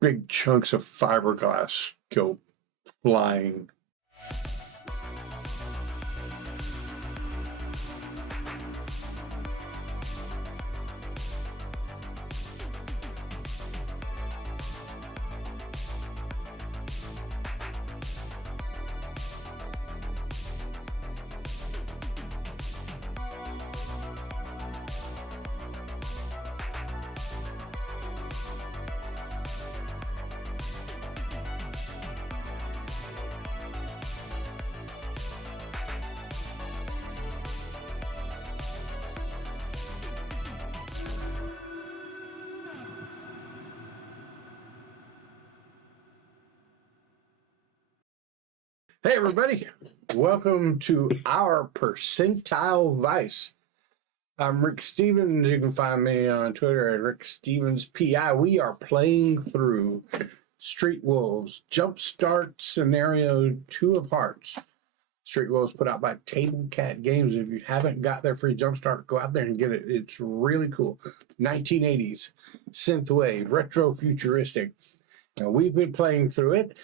big chunks of fiberglass go flying. Hey, everybody. Welcome to our Percentile Vice. I'm Rick Stevens. You can find me on Twitter at RickStevensPI. We are playing through Street Wolves Jumpstart Scenario 2 of Hearts. Street Wolves put out by Table Cat Games. If you haven't got their free Jumpstart, go out there and get it. It's really cool. 1980s, synthwave, retro-futuristic. Now, we've been playing through it.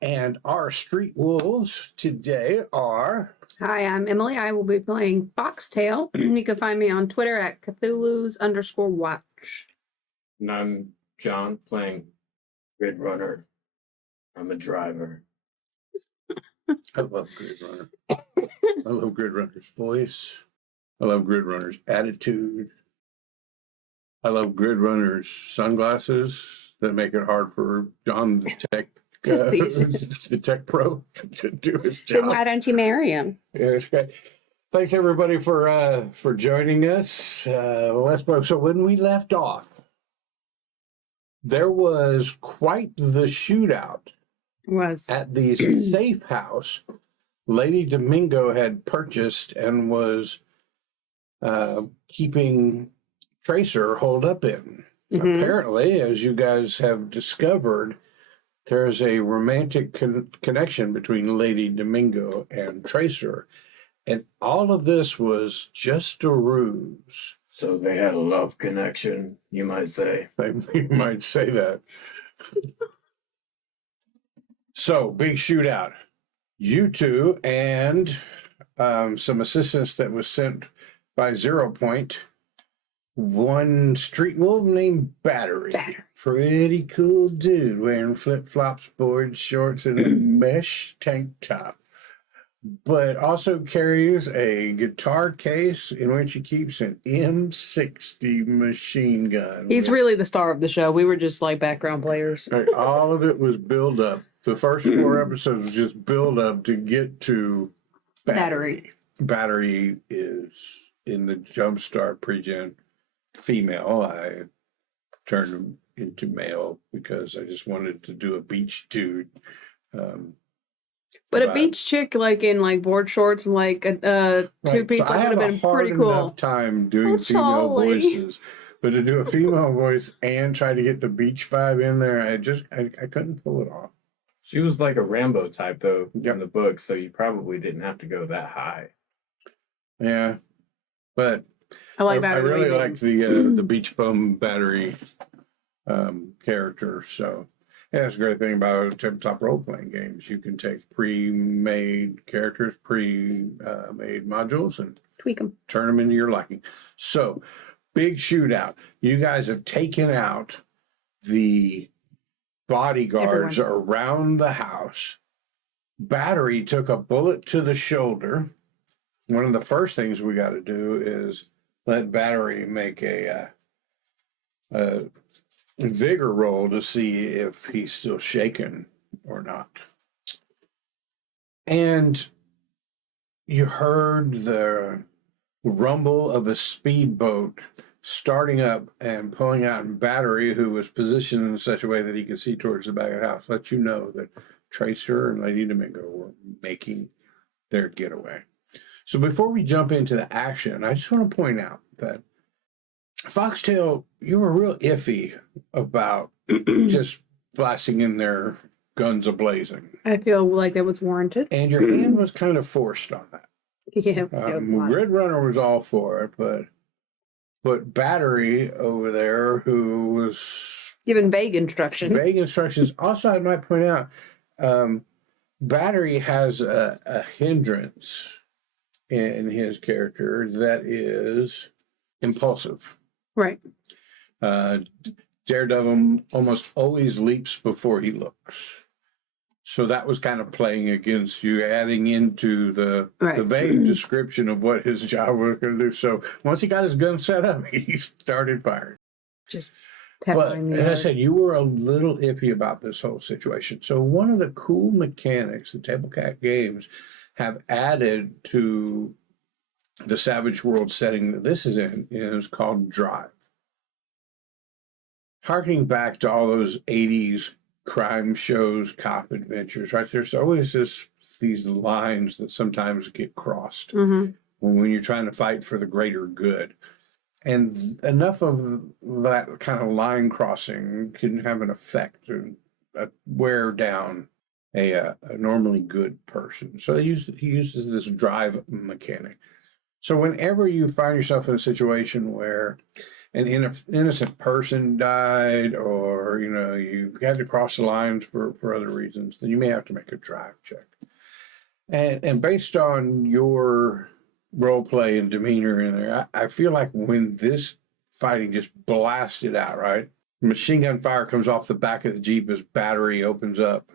And our Street Wolves today are... Hi, I'm Emily. I will be playing Foxtail. You can find me on Twitter at Cthulhu's_watch. And I'm John, playing Grid Runner. I'm a driver. I love Grid Runner. I love Grid Runner's voice. I love Grid Runner's attitude. I love Grid Runner's sunglasses that make it hard for John the the tech pro to do his job. Then why don't you marry him? Yeah, it's great. Thanks everybody for joining us. Let's go. So when we left off, there was quite the shootout at the safe house Lady Domingo had purchased and was keeping Tracer holed up in. Mm-hmm. Apparently, as you guys have discovered, there's a romantic connection between Lady Domingo and Tracer, and all of this was just a ruse. So they had a love connection, you might say. You might say that. So, big shootout. You two and some assistance that was sent by 0 Point. One street wolf named Battery. Pretty cool dude wearing flip-flops, board shorts, and a mesh tank top. But also carries a guitar case in which he keeps an M60 machine gun. He's really the star of the show. We were just like background players. All of it was build up. The first 4 episodes was just build up to get to Battery. Battery is in the Jumpstart pre-gen female. I turned him into male because I just wanted to do a beach dude. But a beach chick, like in like board shorts and like a two-piece, so that would have been pretty cool. Enough time doing female voices, but to do a female voice and try to get the beach vibe in there, I couldn't pull it off. She was like a Rambo type though in the book, so you probably didn't have to go that high. Yeah, but I really like the beach bum Battery character. So yeah, that's a great thing about tabletop role-playing games. You can take pre-made characters, pre-made modules, and tweak them, turn them into your liking. So, big shootout. You guys have taken out the bodyguards around the house. Battery took a bullet to the shoulder. One of the first things we got to do is let Battery make a vigor roll to see if he's still shaken or not. And you heard the rumble of a speedboat starting up and pulling out, and Battery, who was positioned in such a way that he could see towards the back of the house, let you know that Tracer and Lady Domingo were making their getaway. So before we jump into the action, I just want to point out that Foxtail, you were real iffy about just blasting in their guns a-blazing. I feel like that was warranted. And your hand was kind of forced on that. Yeah. Grid Runner was all for it, but Battery over there, who was Given vague instructions. Vague instructions. Also, I might point out, Battery has a hindrance in his character that is impulsive. Right. Daredevil almost always leaps before he looks. So that was kind of playing against you, adding into the vague description of what his job was going to do. So once he got his gun set up, he started firing. Just But peppering the as I yard. said, you were a little iffy about this whole situation. So one of the cool mechanics the Tabletop games have added to the Savage World setting that this is in is called drive. Harkening back to all those 80s crime shows, cop adventures, right? There's always these lines that sometimes get crossed when you're trying to fight for the greater good. And enough of that kind of line crossing can have an effect and wear down a normally good person. So he uses this drive mechanic. So whenever you find yourself in a situation where an innocent person died, or you had to cross the lines for other reasons, then you may have to make a drive check. And based on your role play and demeanor in there, I feel like when this fighting just blasted out, right? Machine gun fire comes off the back of the Jeep as Battery opens up.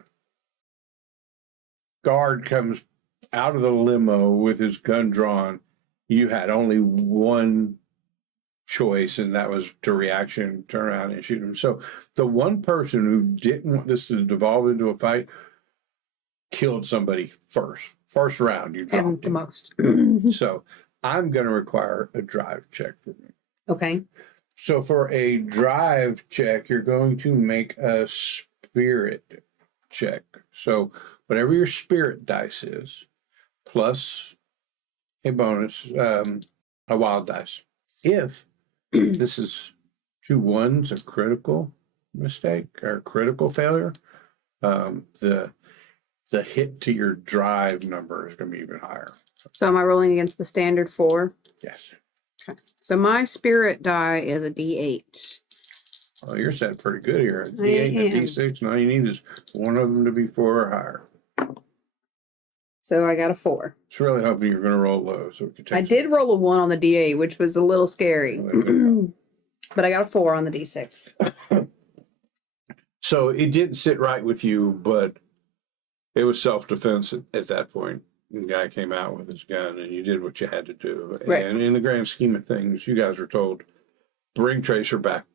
Guard comes out of the limo with his gun drawn. You had only one choice, and that was to reaction, turn around and shoot him. So the one person who didn't want this to devolve into a fight killed somebody first round. You dropped And the him. most. So I'm going to require a drive check for me. Okay. So for a drive check, you're going to make a spirit check. So whatever your spirit dice is, plus a bonus, a wild dice. If this is 2 1s, a critical mistake or critical failure, the hit to your drive number is going to be even higher. So am I rolling against the standard 4? Yes. Okay. So my spirit die is a D8. Oh, you're set pretty good here. A D8 and a D6. And all you need is one of them to be 4 or higher. So I got a 4. It's really hoping you're going to roll low, so we can take. I did roll a 1 on the D8, which was a little scary. Oh, But I got a 4 on the D6. So it didn't sit right with you, but it was self-defense at that point. The guy came out with his gun, and you did what you had to do. Right. And in the grand scheme of things, you guys were told, bring Tracer back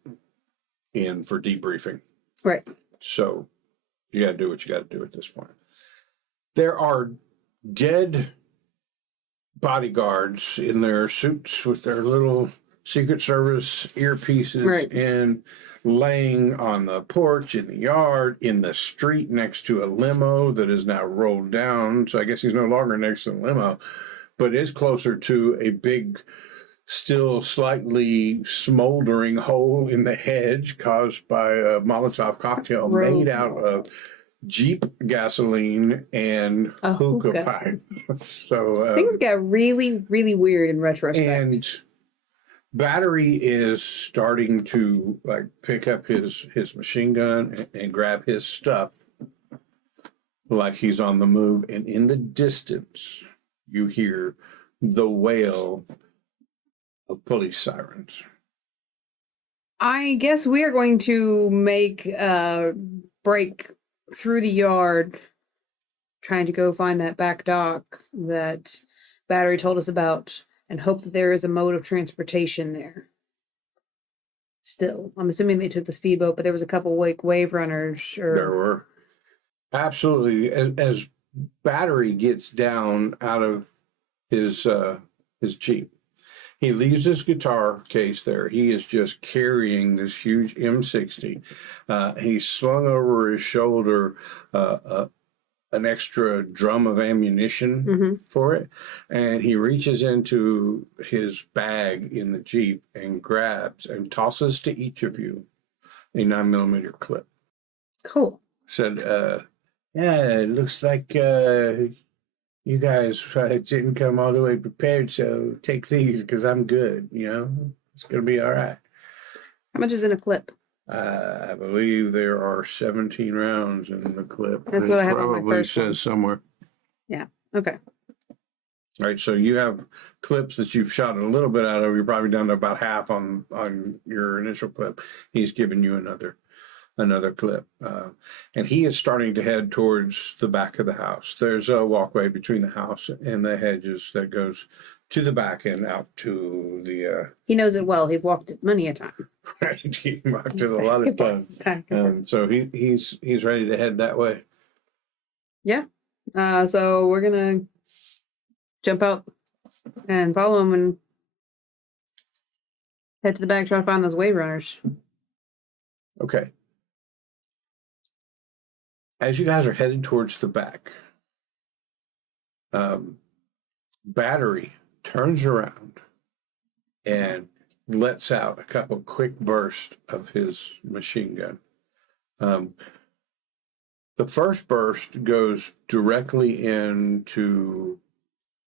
in for debriefing. Right. So you got to do what you got to do at this point. There are dead bodyguards in their suits with their little Secret Service earpieces, Right. and laying on the porch, in the yard, in the street next to a limo that is now rolled down. So I guess he's no longer next to the limo, but is closer to a big, still slightly smoldering hole in the hedge caused by a Molotov cocktail made out of Jeep gasoline and A hookah hookah. pipe. So Things got really, really weird in retrospect. and Battery is starting to pick up his machine gun and grab his stuff like he's on the move. And in the distance, you hear the wail of police sirens. I guess we are going to make a break through the yard, trying to go find that back dock that Battery told us about, and hope that there is a mode of transportation there. Still, I'm assuming they took the speedboat, but there was a couple wave runners. There were. Absolutely. As Battery gets down out of his Jeep, he leaves his guitar case there. He is just carrying this huge M60. He's slung over his shoulder an extra drum of ammunition for it. And he reaches into his bag in the Jeep and grabs and tosses to each of you a 9mm clip. Cool. Said, yeah, it looks like you guys didn't come all the way prepared, so take these because I'm good, It's going to be all right. How much is in a clip? I believe there are 17 rounds in the clip. That's It what I have on my probably first one. says somewhere. Okay. All right, so you have clips that you've shot a little bit out of. You're probably down to about half on your initial clip. He's giving you another clip, and he is starting to head towards the back of the house. There's a walkway between the house and the hedges that goes to the back and out to the. He knows it well. He's walked it many a time. Right, he walked it a lot of Good boy. times. Okay, good boy. So he's ready to head that way. So we're gonna jump out and follow him and head to the back, try to find those wave runners. Okay. As you guys are headed towards the back, Battery turns around and lets out a couple quick bursts of his machine gun. The first burst goes directly into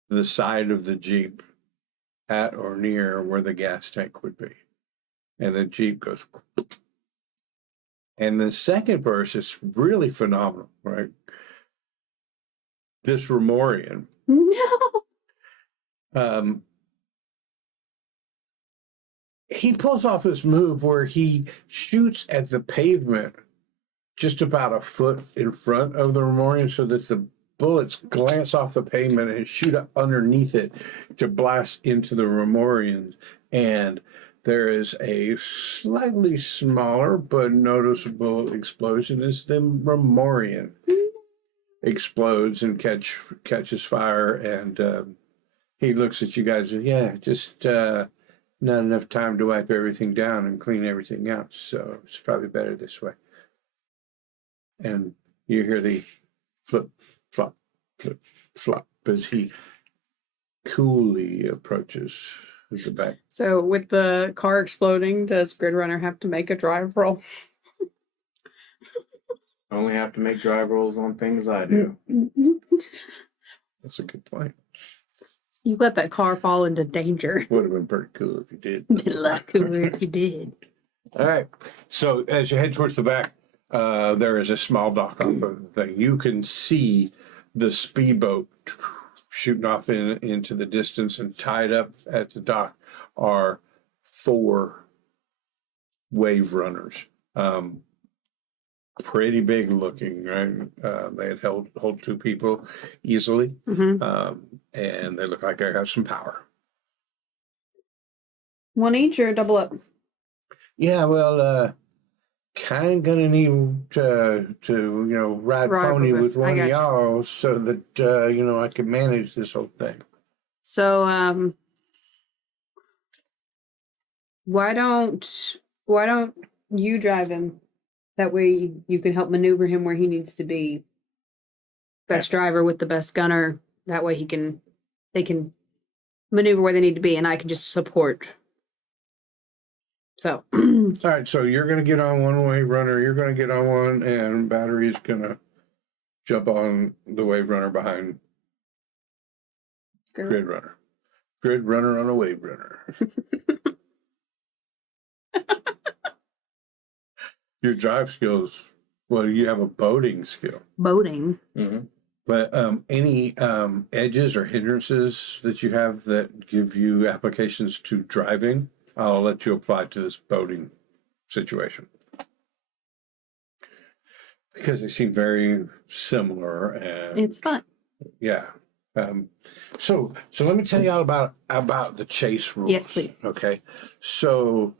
the side of the Jeep at or near where the gas tank would be. And the Jeep goes. And the second burst is really phenomenal, right? This Remorian. No. He pulls off this move where he shoots at the pavement just about a foot in front of the Remorian so that the bullets glance off the pavement and shoot up underneath it to blast into the Remorian. And there is a slightly smaller but noticeable explosion as the Remorian explodes and catches fire. And he looks at you guys and, yeah, just not enough time to wipe everything down and clean everything out. So it's probably better this way. And you hear the flip, flop, flip, flop as he coolly approaches the back. So with the car exploding, does Grid Runner have to make a drive roll? I only have to make drive rolls on things I do. That's a good point. You let that car fall into danger. Would have been pretty cool if you did. Be a lot cooler if you did. All right. So as you head towards the back, there is a small dock off of the thing. You can see the speedboat shooting off into the distance, and tied up at the dock are 4 wave runners. Pretty big looking, right? They had hold 2 people easily, Mm-hmm. and they look like they have some power. One each or double up? Yeah, well, kind of gonna need to ride pony with one of y'all so that I can manage this whole thing. So why don't you drive him? That way you can help maneuver him where he needs to be. Best driver with the best gunner. That way they can maneuver where they need to be, and I can just support. So all right, so you're gonna get on one wave runner, you're gonna get on one, and Battery's gonna jump on the wave runner behind Grid Runner. Grid Runner on a wave runner. Your drive skills, well, you have a boating skill. Boating. Mm-hmm. But any edges or hindrances that you have that give you applications to driving, I'll let you apply to this boating situation. Because they seem very similar. And It's fun. yeah. So let me tell you all about the chase rules. Yes, please. Okay. So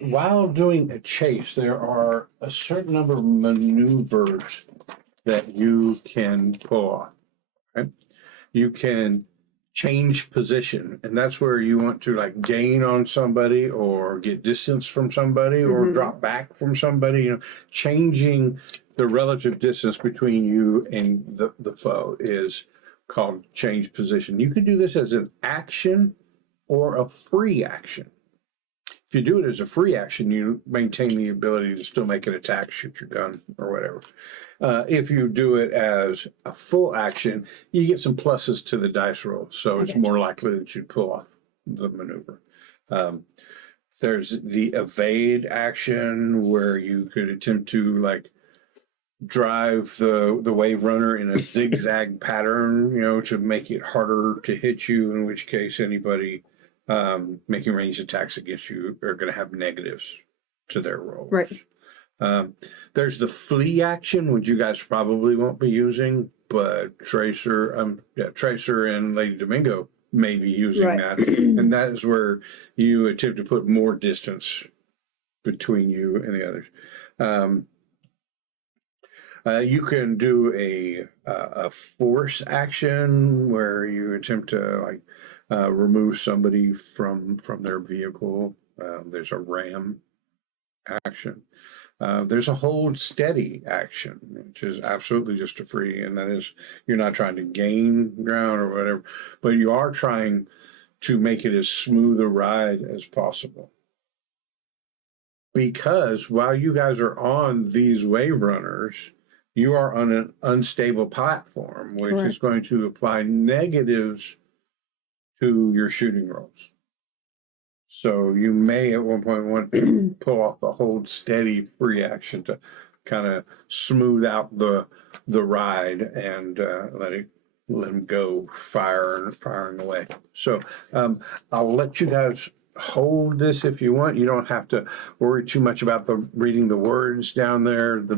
while doing a chase, there are a certain number of maneuvers that you can pull off. Right? You can change position, and that's where you want to like gain on somebody or get distance from somebody or drop back from somebody. Changing the relative distance between you and the foe is called change position. You could do this as an action or a free action. If you do it as a free action, you maintain the ability to still make an attack, shoot your gun, or whatever. If you do it as a full action, you get some pluses to the dice roll, so it's more likely that you pull off the maneuver. There's the evade action where you could attempt to like drive the wave runner in a zigzag pattern, to make it harder to hit you, in which case anybody making ranged attacks against you are going to have negatives to their rolls. Right. There's the flee action, which you guys probably won't be using, but Tracer and Lady Domingo may be using that. And that is where you attempt to put more distance between you and the others. You can do a force action where you attempt to remove somebody from their vehicle. There's a ram action. There's a hold steady action, which is absolutely just a free, and that is you're not trying to gain ground or whatever, but you are trying to make it as smooth a ride as possible. Because while you guys are on these wave runners, you are on an unstable platform, which is going to apply negatives to your shooting rolls. So you may at one point want to pull off the hold steady free action to kind of smooth out the ride and let him go firing away. So I'll let you guys hold this if you want. You don't have to worry too much about reading the words down there, the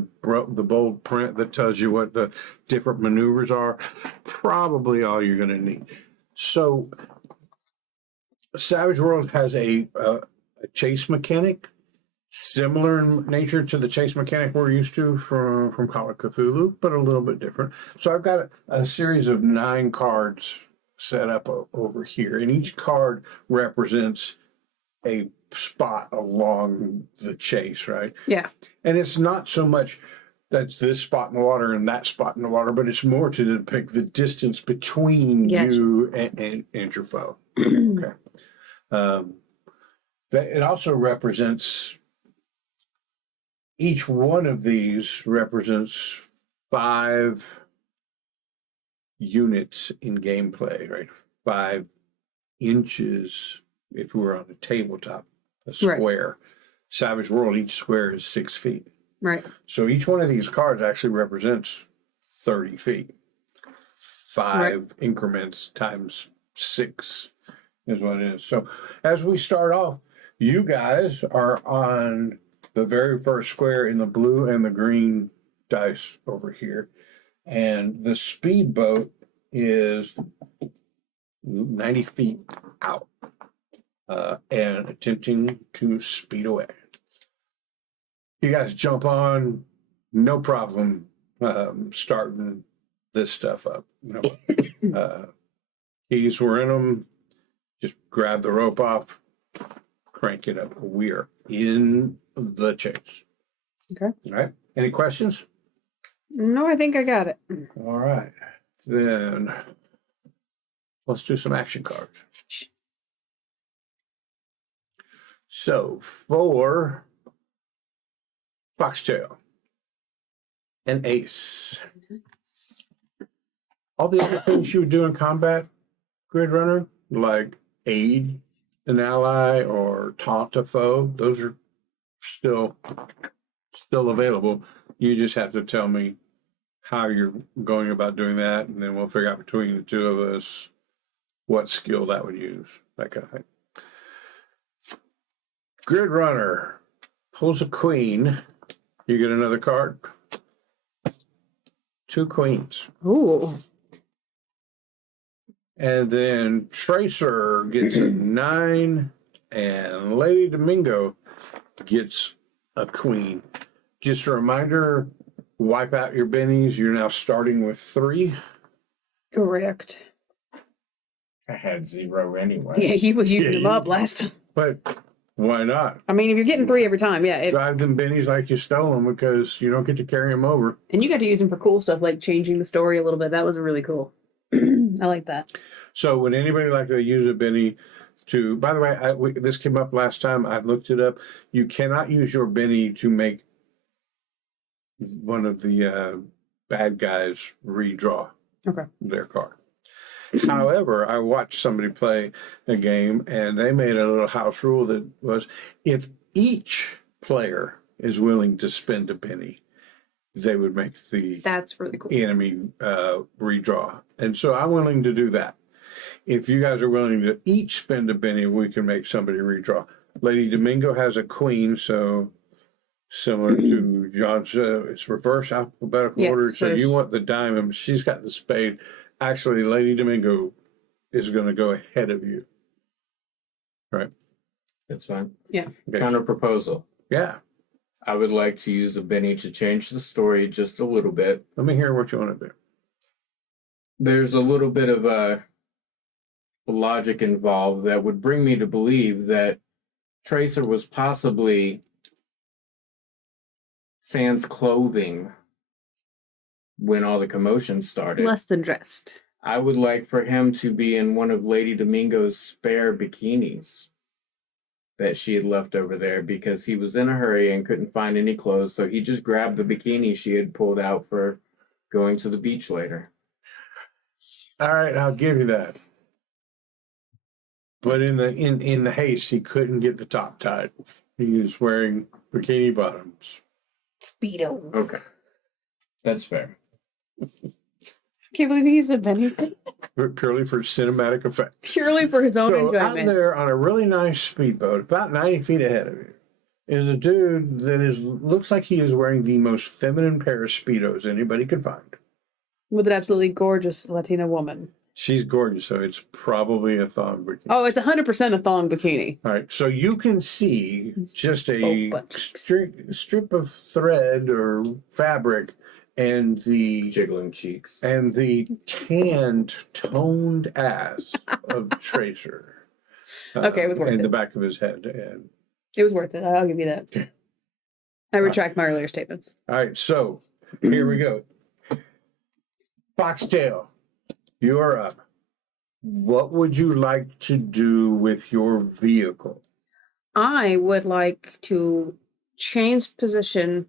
bold print that tells you what the different maneuvers are. Probably all you're going to need. So Savage Worlds has a chase mechanic similar in nature to the chase mechanic we're used to from Call of Cthulhu, but a little bit different. So I've got a series of 9 cards set up over here, and each card represents a spot along the chase, right? Yeah. And it's not so much that's this spot in the water and that spot in the water, but it's more to depict the distance between you and your foe. Okay. It also represents, each one of these represents 5 units in gameplay, right? 5 inches if we were on a tabletop, a square. Right. Savage World, each square is 6 feet. Right. So each one of these cards actually represents 30 feet. 5 increments times 6 is what it is. So as we start off, you guys are on the very first square in the blue and the green dice over here. And the speedboat is 90 feet out and attempting to speed away. You guys jump on, no problem starting this stuff up. Keys were in them. Just grab the rope off, crank it up. We're in the chase. Okay. All right. Any questions? No, I think I got it. All right. Then let's do some action cards. So for Foxtail, an ace. All the other things you would do in combat, Grid Runner, like aid an ally or taunt a foe, those are still available. You just have to tell me how you're going about doing that, and then we'll figure out between the two of us what skill that would use, that kind of thing. Grid Runner pulls a queen. You get another card. 2 queens. Ooh. And then Tracer gets a 9, and Lady Domingo gets a queen. Just a reminder, wipe out your bennies. You're now starting with 3. Correct. I had 0 anyway. Yeah, he was using them up last time. But why not? I mean, if you're getting 3 every time, yeah. Drive them bennies like you stole them, because you don't get to carry them over. And you got to use them for cool stuff, like changing the story a little bit. That was really cool. I like that. So would anybody like to use a Benny to, by the way, this came up last time. I looked it up. You cannot use your Benny to make one of the bad guys redraw their card. However, I watched somebody play a game, and they made a little house rule that was if each player is willing to spend a penny, they would make the That's really cool. enemy redraw. And so I'm willing to do that. If you guys are willing to each spend a penny, we can make somebody redraw. Lady Domingo has a queen, so similar to John's, it's reverse alphabetical Yes, order. So so you want the diamond. She's got the spade. Actually, Lady Domingo is going to go ahead of you. Right? That's fine. Yeah. Okay. Counter proposal. Yeah. I would like to use a Benny to change the story just a little bit. Let me hear what you want to do. There's a little bit of logic involved that would bring me to believe that Tracer was possibly sans clothing when all the commotion started. Less than dressed. I would like for him to be in one of Lady Domingo's spare bikinis that she had left over there because he was in a hurry and couldn't find any clothes, so he just grabbed the bikini she had pulled out for going to the beach later. All right, I'll give you that. But in the haste, he couldn't get the top tied. He was wearing bikini bottoms. Speedo. Okay. That's fair. Can't believe he used the Benny thing. Purely for cinematic effect. Purely for his own So out enjoyment. there on a really nice speedboat, about 90 feet ahead of you, is a dude that looks like he is wearing the most feminine pair of Speedos anybody could find. With an absolutely gorgeous Latina woman. She's gorgeous, so it's probably a thong bikini. Oh, it's 100% a thong bikini. All right, so you can see just a Oh, strip of thread or fabric and the Jiggling cheeks. and the tanned, toned ass of Tracer. Okay, it was worth and it. the back of his head. And It was worth it. I'll give you that. Okay. I retract my earlier statements. all right, so here we go. Foxtail, you're up. What would you like to do with your vehicle? I would like to change position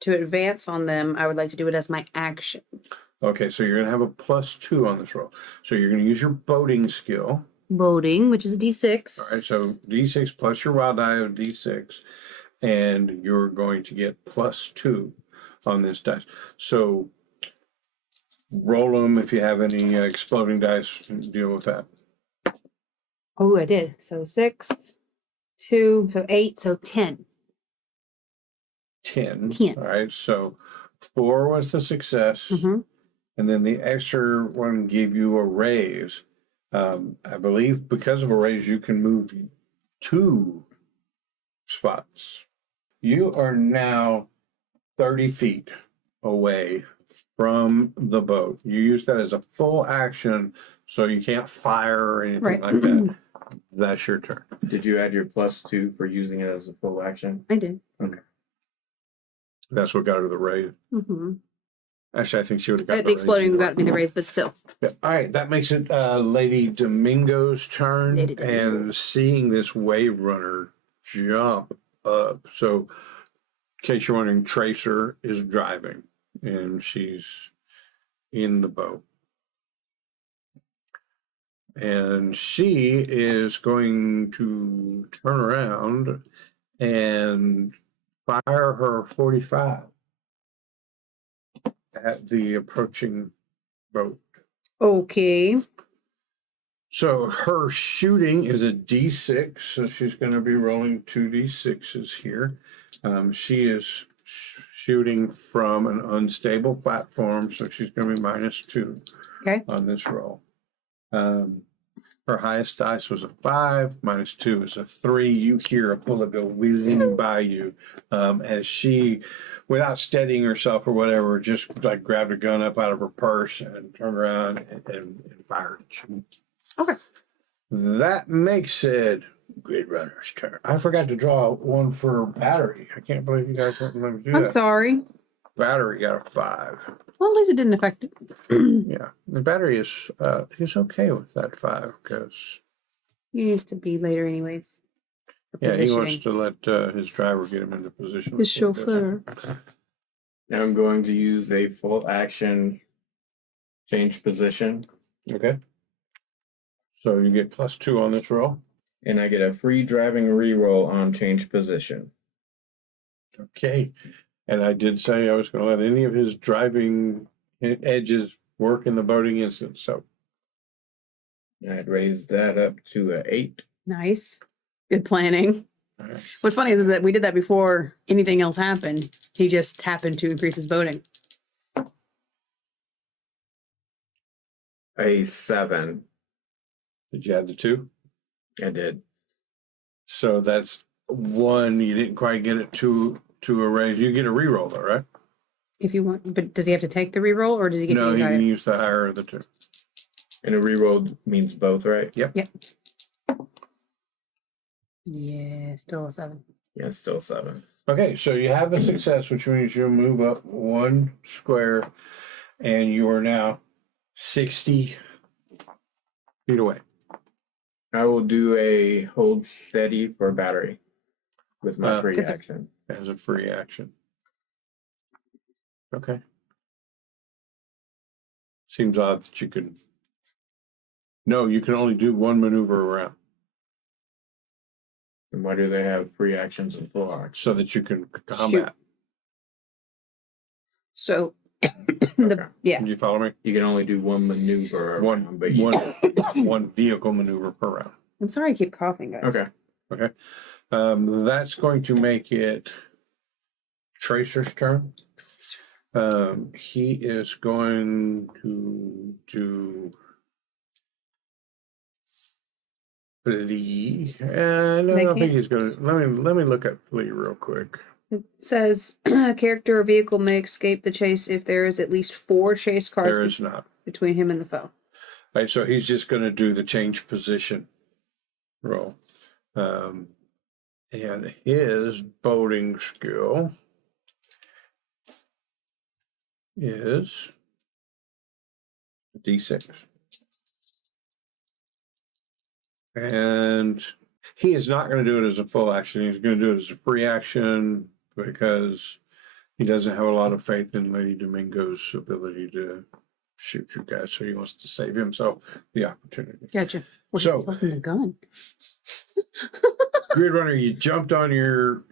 to advance on them. I would like to do it as my action. Okay, so you're going to have a +2 on this roll. So you're going to use your boating skill. Boating, which is a D6. All right, so D6 plus your wild die of D6, and you're going to get +2 on this dice. So roll them if you have any exploding dice. Deal with that. Oh, I did. So 6, 2, so 8, so 10. 10. 10. All right, so 4 was the success, Mm-hmm. and then the extra one gave you a raise. I believe because of a raise, you can move 2 spots. You are now 30 feet away from the boat. You use that as a full action, so you can't fire or anything Right. like that. That's your turn. Did you add your +2 for using it as a full action? I did. That's what got her the raise. Mm-hmm. Actually, I think she would have got The exploding got me the raise, but still. Yeah. All right, that makes it Lady Domingo's turn. Lady Domingo. And seeing this wave runner jump up. So, in case you're wondering, Tracer is driving and she's in the boat. And she is going to turn around and fire her 45 at the approaching boat. Okay. So her shooting is a D6, so she's going to be rolling 2D6s here. She is shooting from an unstable platform, so she's going to be -2 Okay. on this roll. Her highest dice was a 5, -2 is a 3. You hear a bullet go whizzing by you as she, without steadying herself or whatever, just like grabbed a gun up out of her purse and turned around and fired at you. Okay. That makes it Grid Runner's turn. I forgot to draw one for Battery. I can't believe you guys didn't let me do I'm that. sorry. Battery got a 5. Well, at least it didn't affect it. Yeah, the Battery is he's okay with that 5 because He needs to be later, anyways. For yeah, he wants positioning. to let his driver get him into position. His chauffeur. Now I'm going to use a full action change position. Okay. So you get +2 on this roll. And I get a free driving reroll on change position. Okay. And I did say I was going to let any of his driving edges work in the boating instance. So I'd raise that up to a 8. Nice. Good planning. all right. What's funny is that we did that before anything else happened. He just happened to increase his boating. A 7. Did you add the 2? I did. So that's 1. You didn't quite get it to a raise. You get a reroll though, right? If you want, but does he have to take the reroll or does he get No, to he use can either? use the higher of the 2. And a reroll means both, right? Yep. Yep. Yeah, still a 7. Yeah, it's still 7. Okay, so you have a success, which means you'll move up 1 square, and you are now 60 feet away. I will do a hold steady for battery with my free That's action. As a free action. Okay. Seems odd that you can. No, you can only do 1 maneuver around And why do they have free actions and full action? so that you can combat. So, Okay. yeah. Can you follow me? You can only do 1 maneuver One, around, but you one vehicle maneuver per round. I'm sorry I keep coughing, guys. Okay. That's going to make it Tracer's turn. He is going to do flee. No, I don't think he's going to. Let me look at flee real quick. It says a character or vehicle may escape the chase if there is at least 4 chase cars There is not. between him and the foe. Right, so he's just going to do the change position roll. And his boating skill is D6. And he is not going to do it as a full action. He's going to do it as a free action because he doesn't have a lot of faith in Lady Domingo's ability to shoot you guys. So he wants to save himself the opportunity. Gotcha. Well, So- he's holding the gun. Grid Runner, you jumped on your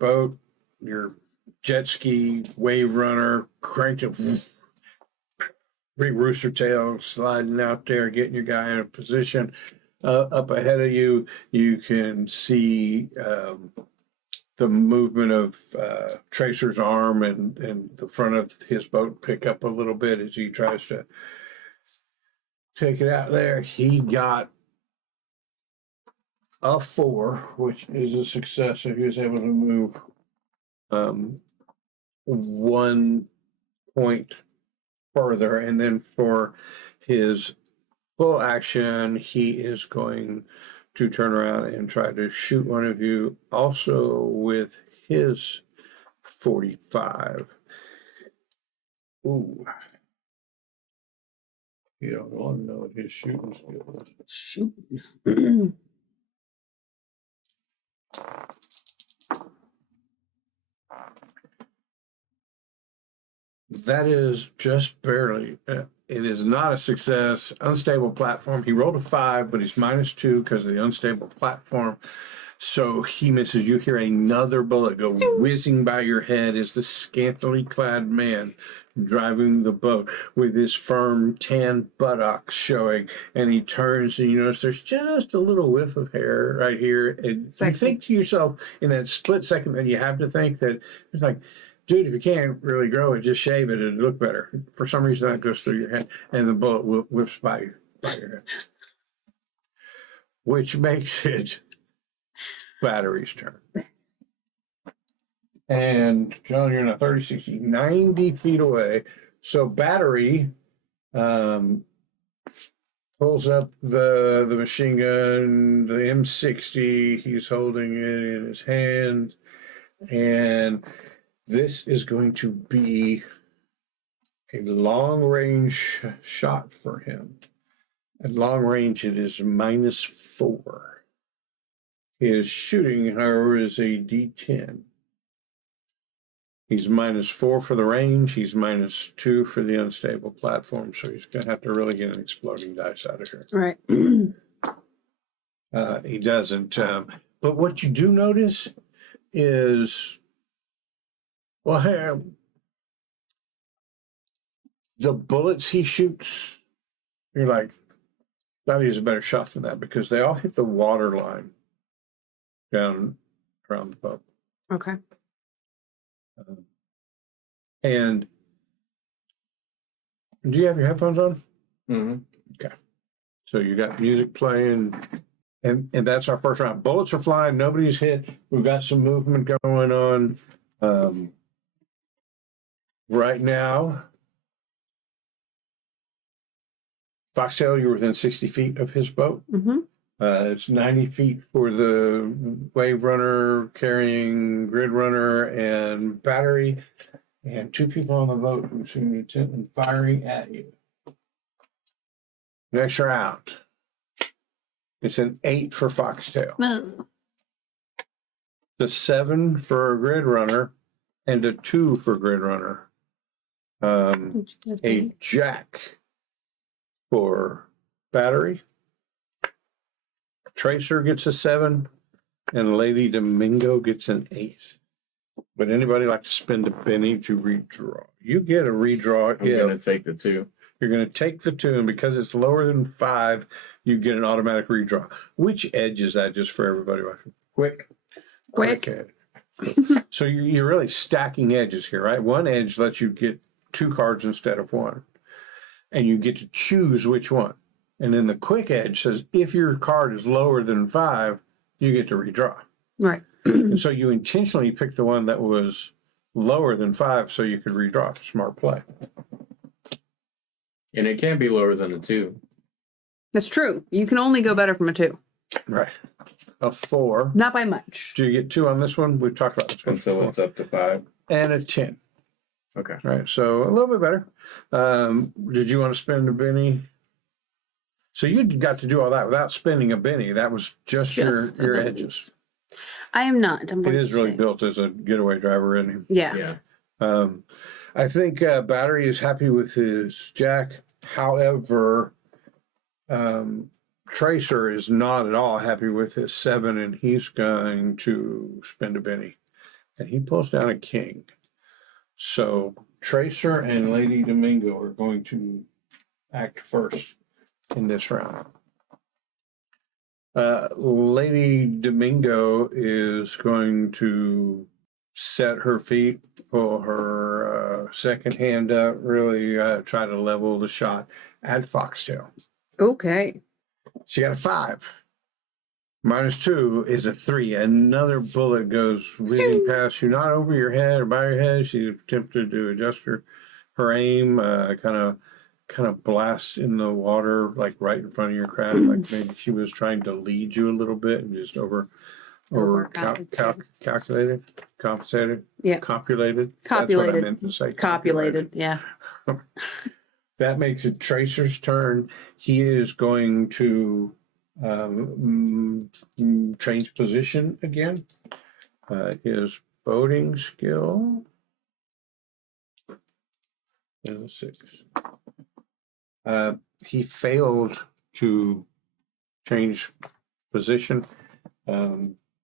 boat, your jet ski, wave runner, cranked it, big rooster tail sliding out there, getting your guy in a position. Up ahead of you, you can see the movement of Tracer's arm and the front of his boat pick up a little bit as he tries to take it out there. He got a 4, which is a success. So he was able to move 1 point further. And then for his full action, he is going to turn around and try to shoot one of you also with his 45. Ooh. You don't want to know what his shooting skill is. Shoot. That is just barely. It is not a success. Unstable platform. He rolled a 5, but he's -2 because of the unstable platform. So he misses. You hear another bullet go whizzing by your head as the scantily clad man driving the boat with his firm tan buttocks showing. And he turns and you notice there's just a little whiff of hair right here. And you Sexy. think to yourself in that split second that you have to think that it's like, dude, if you can't really grow it, just shave it and look better. For some reason, that goes through your head, and the bullet whips by your head, which makes it Battery's turn. And John, you're in a 30, 60, 90 feet away. So Battery pulls up the machine gun, the M60. He's holding it in his hand, and this is going to be a long-range shot for him. At long range, it is -4. His shooting, however, is a D10. He's -4 for the range. He's -2 for the unstable platform. So he's going to have to really get an exploding dice out of here. Right. He doesn't. But what you do notice is, well, the bullets he shoots, you're like, thought he was a better shot than that because they all hit the water line down around the boat. Okay. And do you have your headphones on? Mm-hmm. Okay. So you got music playing, and that's our first round. Bullets are flying. Nobody's hit. We've got some movement going on. Right now, Foxtail, you're within 60 feet of his boat. Mm-hmm. It's 90 feet for the wave runner carrying grid runner and battery, and 2 people on the boat who seem to be intent and firing at you. Next round, it's an 8 for Foxtail, the 7 for a grid runner, and a 2 for grid runner. A jack for battery. Tracer gets a 7, and Lady Domingo gets an 8. Would anybody like to spend a penny to redraw? You get a redraw I'm going to take the 2. You're going to take the 2, and because it's lower than 5, you get an automatic redraw. Which edge is that, just for everybody watching? Quick. Quick. Edge. So you're really stacking edges here, right? One edge lets you get 2 cards instead of 1, and you get to choose which one. And then the quick edge says if your card is lower than 5, you get to redraw. Right. And so you intentionally picked the one that was lower than 5 so you could redraw. Smart play. And it can be lower than a 2. That's true. You can only go better from a 2. Right. A 4. Not by much. Do you get 2 on this one? We've talked about this one. And so it's up to 5. And a 10. Okay. Right. So a little bit better. Did you want to spend a penny? So you got to do all that without spending a penny. That was just your penny. edges. I am not. I'm It going is to really say. built as a getaway driver, isn't he? Yeah. Yeah. I think Battery is happy with his jack. However, Tracer is not at all happy with his 7, and he's going to spend a penny. And he pulls down a king. So Tracer and Lady Domingo are going to act first in this round. Lady Domingo is going to set her feet, pull her second hand up, really try to level the shot at Foxtail. Okay. She got a 5. -2 is a 3. Another bullet goes whizzing past you, not over your head or by your head. She attempted to adjust her aim, kind of blasts in the water, like right in front of your craft. Like maybe she was trying to lead you a little bit and just calculated, compensated, Yeah. copulated. That's what I Copulated. meant to say. Copulated. Yeah. That makes it Tracer's turn. He is going to change position again. His boating skill is a 6. He failed to change position.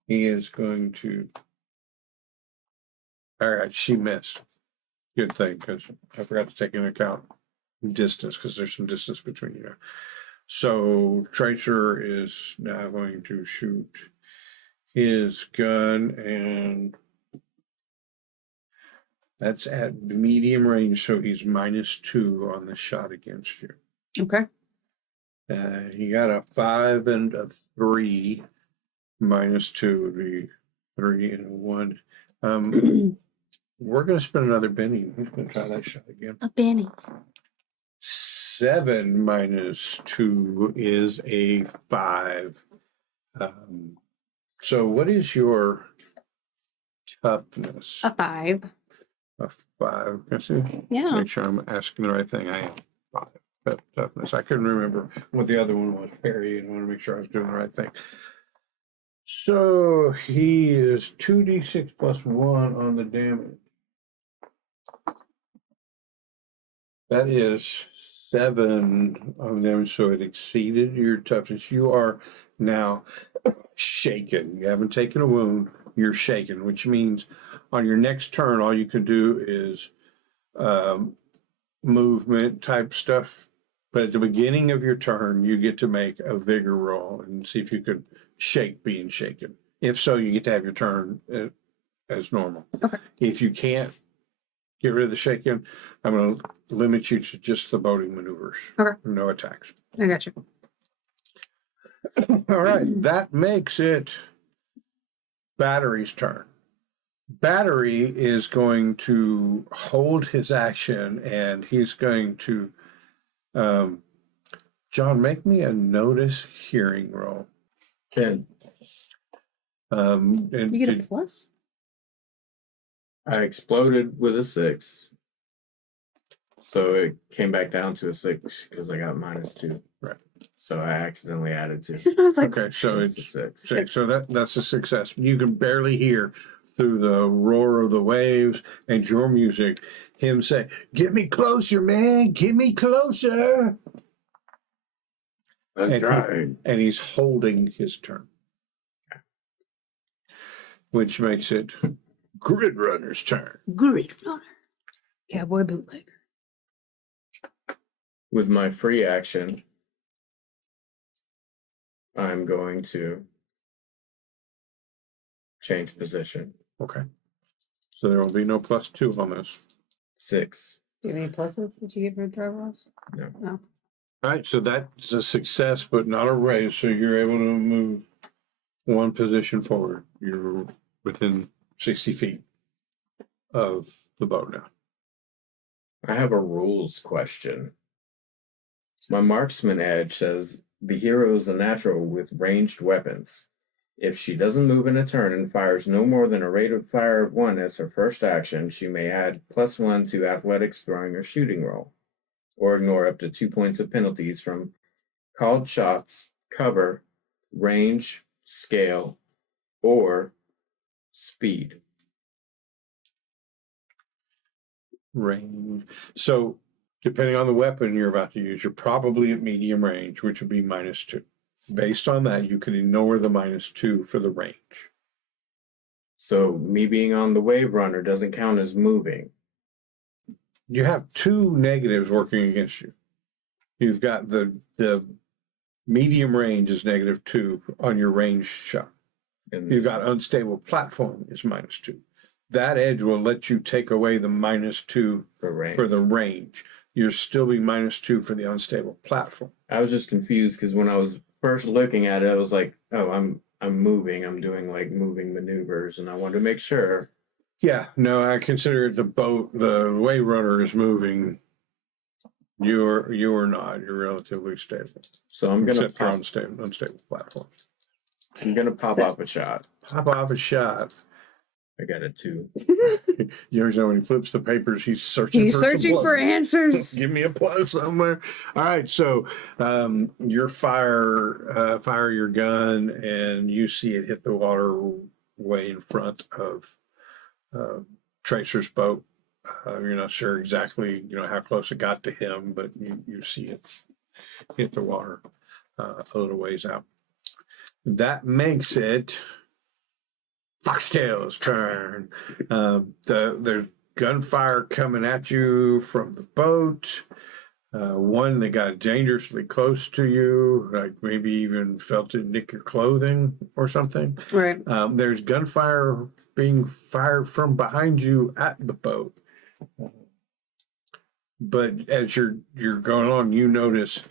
He is going to. All right, she missed. Good thing, because I forgot to take into account distance, because there's some distance between you. So Tracer is now going to shoot his gun, and that's at medium range, so he's -2 on the shot against you. Okay. He got a 5 and a 3. -2 would be 3 and a 1. We're going to spend another Benny. He's going to try that shot again. A Benny. 7 -2 is a 5. So what is your toughness? A 5. A 5. Can I see? Yeah. Make sure I'm asking the right thing. I am 5. Toughness. I couldn't remember what the other one was. Parry, and I want to make sure I was doing the right thing. So he is 2d6 +1 on the damage. That is 7 of them, so it exceeded your toughness. You are now shaken. You haven't taken a wound. You're shaken, which means on your next turn, all you can do is movement type stuff. But at the beginning of your turn, you get to make a vigor roll and see if you could shake being shaken. If so, you get to have your turn as normal. Okay. If you can't get rid of the shaking, I'm going to limit you to just the boating maneuvers. Okay. No attacks. I got you. All right. That makes it Battery's turn. Battery is going to hold his action and he's going to, John, make me a notice hearing roll. 10. And You get a plus? I exploded with a 6. So it came back down to a 6 because I got -2. Right. So I accidentally added 2. I was like, okay, so It's it's a 6. 6. So that's a success. You can barely hear through the roar of the waves and your music him say, "Get me closer, man. Get me closer." I'm trying. And he's holding his turn. Which makes it Grid Runner's turn. Grid Runner. Cowboy bootlegger. With my free action, I'm going to change position. Okay. So there will be no +2 on this. 6. Do you have any pluses that you get for driver rolls? No. No. All right, so that's a success, but not a raise. So you're able to move 1 position forward. You're within 60 feet of the boat now. I have a rules question. My marksman edge says the hero is a natural with ranged weapons. If she doesn't move in a turn and fires no more than a rate of fire of 1 as her first action, she may add +1 to athletics, throwing, or shooting roll, or ignore up to 2 points of penalties from called shots, cover, range, scale, or speed. Range. So depending on the weapon you're about to use, you're probably at medium range, which would be -2. Based on that, you can ignore the -2 for the range. So me being on the wave runner doesn't count as moving. You have 2 negatives working against you. You've got the medium range is -2 on your range shot. And You've got unstable platform is -2. That edge will let you take away the -2 for range. for the range. You're still be -2 for the unstable platform. I was just confused because when I was first looking at it, I was like, "Oh, I'm moving. I'm doing like moving maneuvers," and I wanted to make sure. Yeah, no, I consider the boat, the wave runner is moving. You're not. You're relatively stable. So I'm gonna Except for pop, unstable platform. I'm gonna pop off a shot. Pop off a shot. I got a 2. You always know when he flips the papers, he's searching He's for some searching for pluses. answers. Give me a plus somewhere. All right, so your fire your gun, and you see it hit the water way in front of Tracer's boat. You're not sure exactly, how close it got to him, but you see it hit the water a little ways out. That makes it Foxtail's turn. There's gunfire coming at you from the boat. One that got dangerously close to you, like maybe even felt it nick your clothing or something. Right. There's gunfire being fired from behind you at the boat. But as you're going on, you notice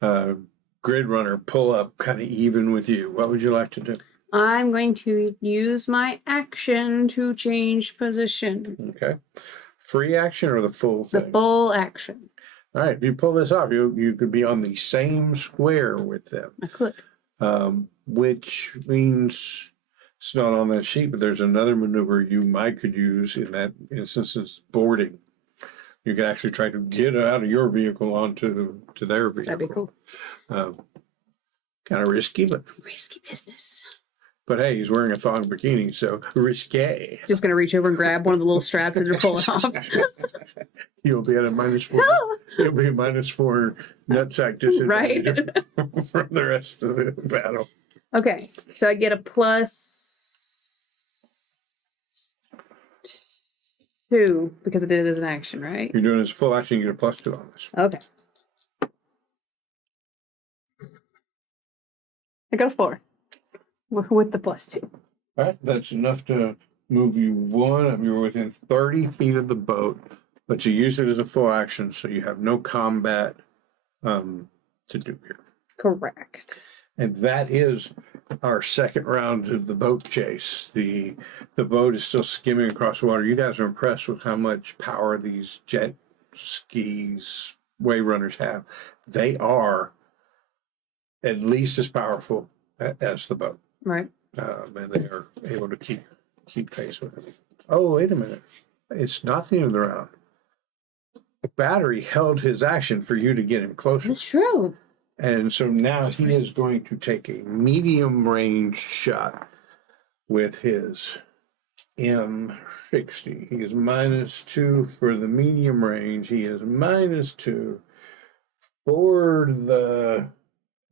Grid Runner pull up kind of even with you. What would you like to do? I'm going to use my action to change position. Okay. Free action or the full The thing? full action. All right. If you pull this off, you could be on the same square with them, I could. which means it's not on that sheet, but there's another maneuver you might could use in that instance is boarding. You can actually try to get out of your vehicle onto their vehicle. That'd be cool. Kind of risky, but Risky business. hey, he's wearing a thong bikini, so risque. Just gonna reach over and grab one of the little straps and pulling off. You'll be at a -4. You'll be a -4 nutsack disadvantage Right. for the rest of the battle. Okay, so I get a +2 because I did it as an action, right? You're doing this full action, you get a +2 on this. Okay. I got a 4 with the +2. All right, that's enough to move you one. You're within 30 feet of the boat, but you use it as a full action, so you have no combat to do here. Correct. And that is our second round of the boat chase. The boat is still skimming across the water. You guys are impressed with how much power these jet skis, wave runners have. They are at least as powerful as the boat. Right. And they are able to keep pace with it. Oh, wait a minute. It's not the end of the round. The battery held his action for you to get him closer. That's true. And so now he is going to take a medium range shot with his M60. He is -2 for the medium range. He is -2 for the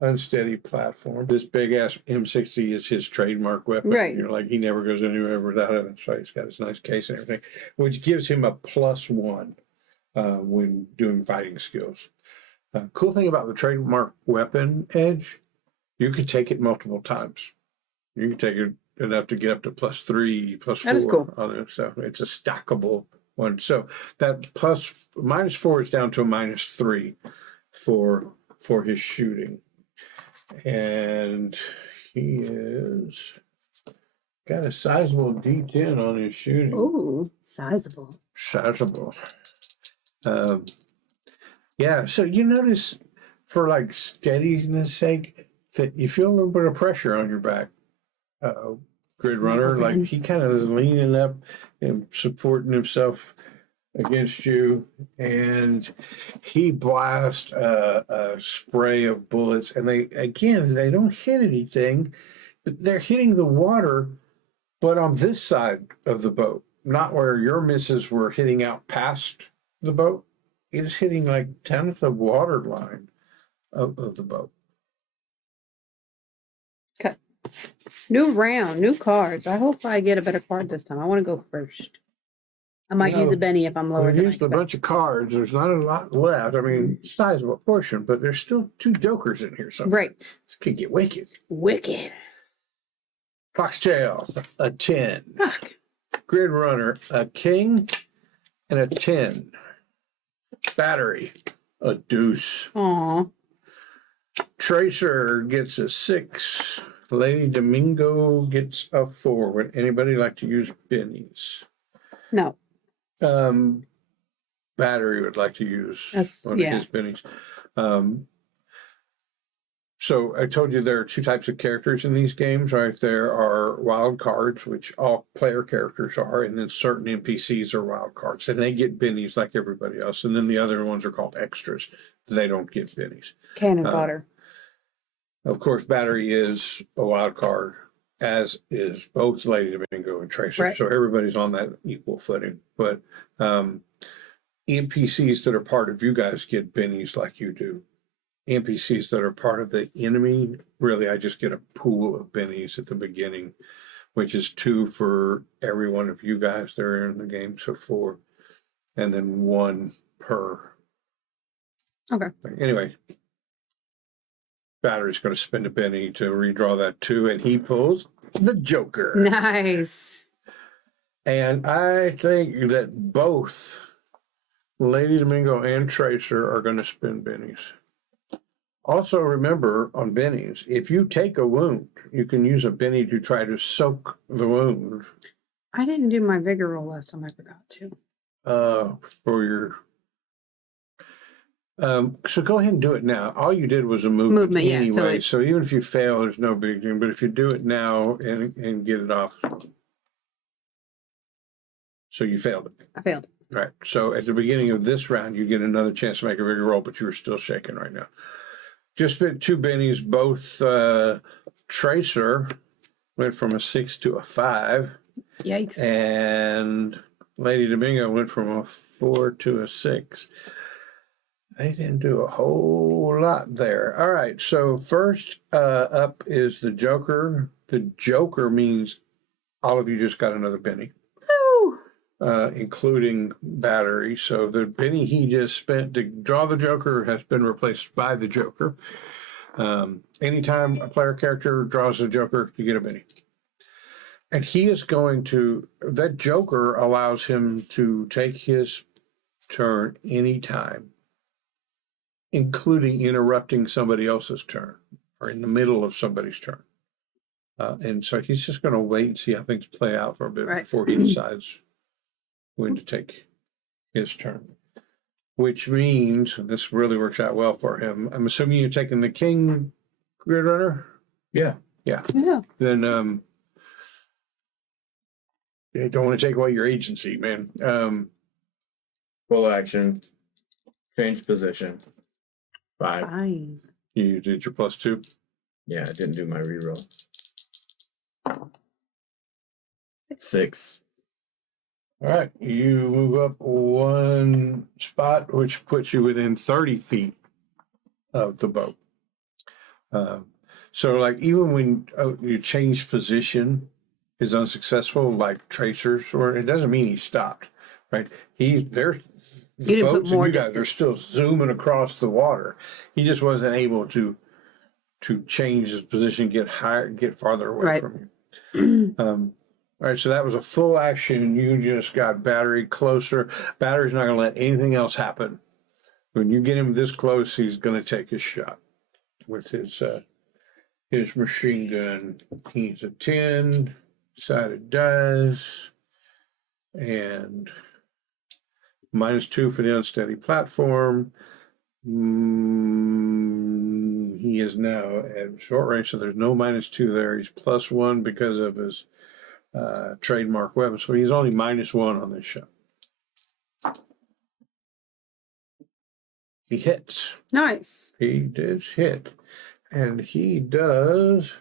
unsteady platform. This big ass M60 is his trademark weapon. Right. You know, like he never goes anywhere without it. So he's got his nice case and everything, which gives him a +1 when doing fighting skills. Cool thing about the trademark weapon, Edge, you could take it multiple times. You can take it enough to get up to +3, +4 That is cool. on it. So it's a stackable one. So that -4 is down to a -3 for his shooting. And he is got a sizable D10 on his shooting. Ooh, sizable. Sizable. Yeah, so you notice for like steadiness sake that you feel a little bit of pressure on your back. Grid Runner, like he kind of is leaning up and supporting himself against you, and he blasts a spray of bullets, and they don't hit anything, but they're hitting the water, but on this side of the boat, not where your misses were hitting out past the boat. It's hitting like down at the water line of the boat. Okay. New round, new cards. I hope I get a better card this time. I want to go first. I might use a Benny if I'm lower We than I used a expect. bunch of cards. There's not a lot left. I mean, sizable portion, but there's still 2 jokers in here. So Right. this could get wicked. Wicked. Foxtail, a 10. Fuck. Grid Runner, a king and a 10. Battery, a deuce. Aw. Tracer gets a 6. Lady Domingo gets a 4. Would anybody like to use bennies? No. Battery would like to use one of his bennies. So I told you there are 2 types of characters in these games, right? There are wild cards, which all player characters are, and then certain NPCs are wild cards, and they get bennies like everybody else. And then the other ones are called extras. They don't get bennies. Cannon fodder. Of course, Battery is a wild card, as is both Lady Domingo and Tracer. Right. So everybody's on that equal footing. But NPCs that are part of you guys get bennies like you do. NPCs that are part of the enemy, really, I just get a pool of bennies at the beginning, which is 2 for every one of you guys that are in the game, so 4, and then 1 per. Okay. Anyway, Battery's going to spend a benny to redraw that 2, and he pulls the Joker. Nice. And I think that both Lady Domingo and Tracer are going to spend bennies. Also, remember on bennies, if you take a wound, you can use a benny to try to soak the wound. I didn't do my vigor roll last time. I forgot to. For your. So go ahead and do it now. All you did was a movement anyway. Yeah, so even if you fail, there's no big deal. But if you do it now and get it off. So you failed it. I failed. Right. So at the beginning of this round, you get another chance to make a vigor roll, but you were still shaking right now. Just spent 2 bennies. Both Tracer went from a 6 to a 5. Yikes. And Lady Domingo went from a 4 to a 6. They didn't do a whole lot there. All right, so first up is the Joker. The Joker means all of you just got another Benny, including battery. So the Benny he just spent to draw the Joker has been replaced by the Joker. Anytime a player character draws a Joker, you get a Benny. And he is going to, that Joker allows him to take his turn anytime, including interrupting somebody else's turn or in the middle of somebody's turn. And so he's just going to wait and see how things play out for a bit before he decides when to take his turn. Which means, and this really works out well for him, I'm assuming you're taking the King Grid Runner? Yeah. Then you don't want to take away your agency, man. Full action. Change position. 5. Fine. You did your +2? Yeah, I didn't do my reroll. 6. All right, you move up 1 spot, which puts you within 30 feet of the boat. So, like, even when you change position is unsuccessful, like tracers, or it doesn't mean he stopped, right? There's You didn't put more you guys are distance. still zooming across the water. He just wasn't able to change his position, get higher, get farther away from you. All right, so that was a full action. You just got battery closer. Battery's not going to let anything else happen. When you get him this close, he's going to take his shot with his machine gun. He's a 10 sided dice, and -2 for the unsteady platform. He is now at short range, so there's no -2 there. He's +1 because of his trademark weapon, so he's only -1 on this shot. He hits. Nice. He does hit, and he does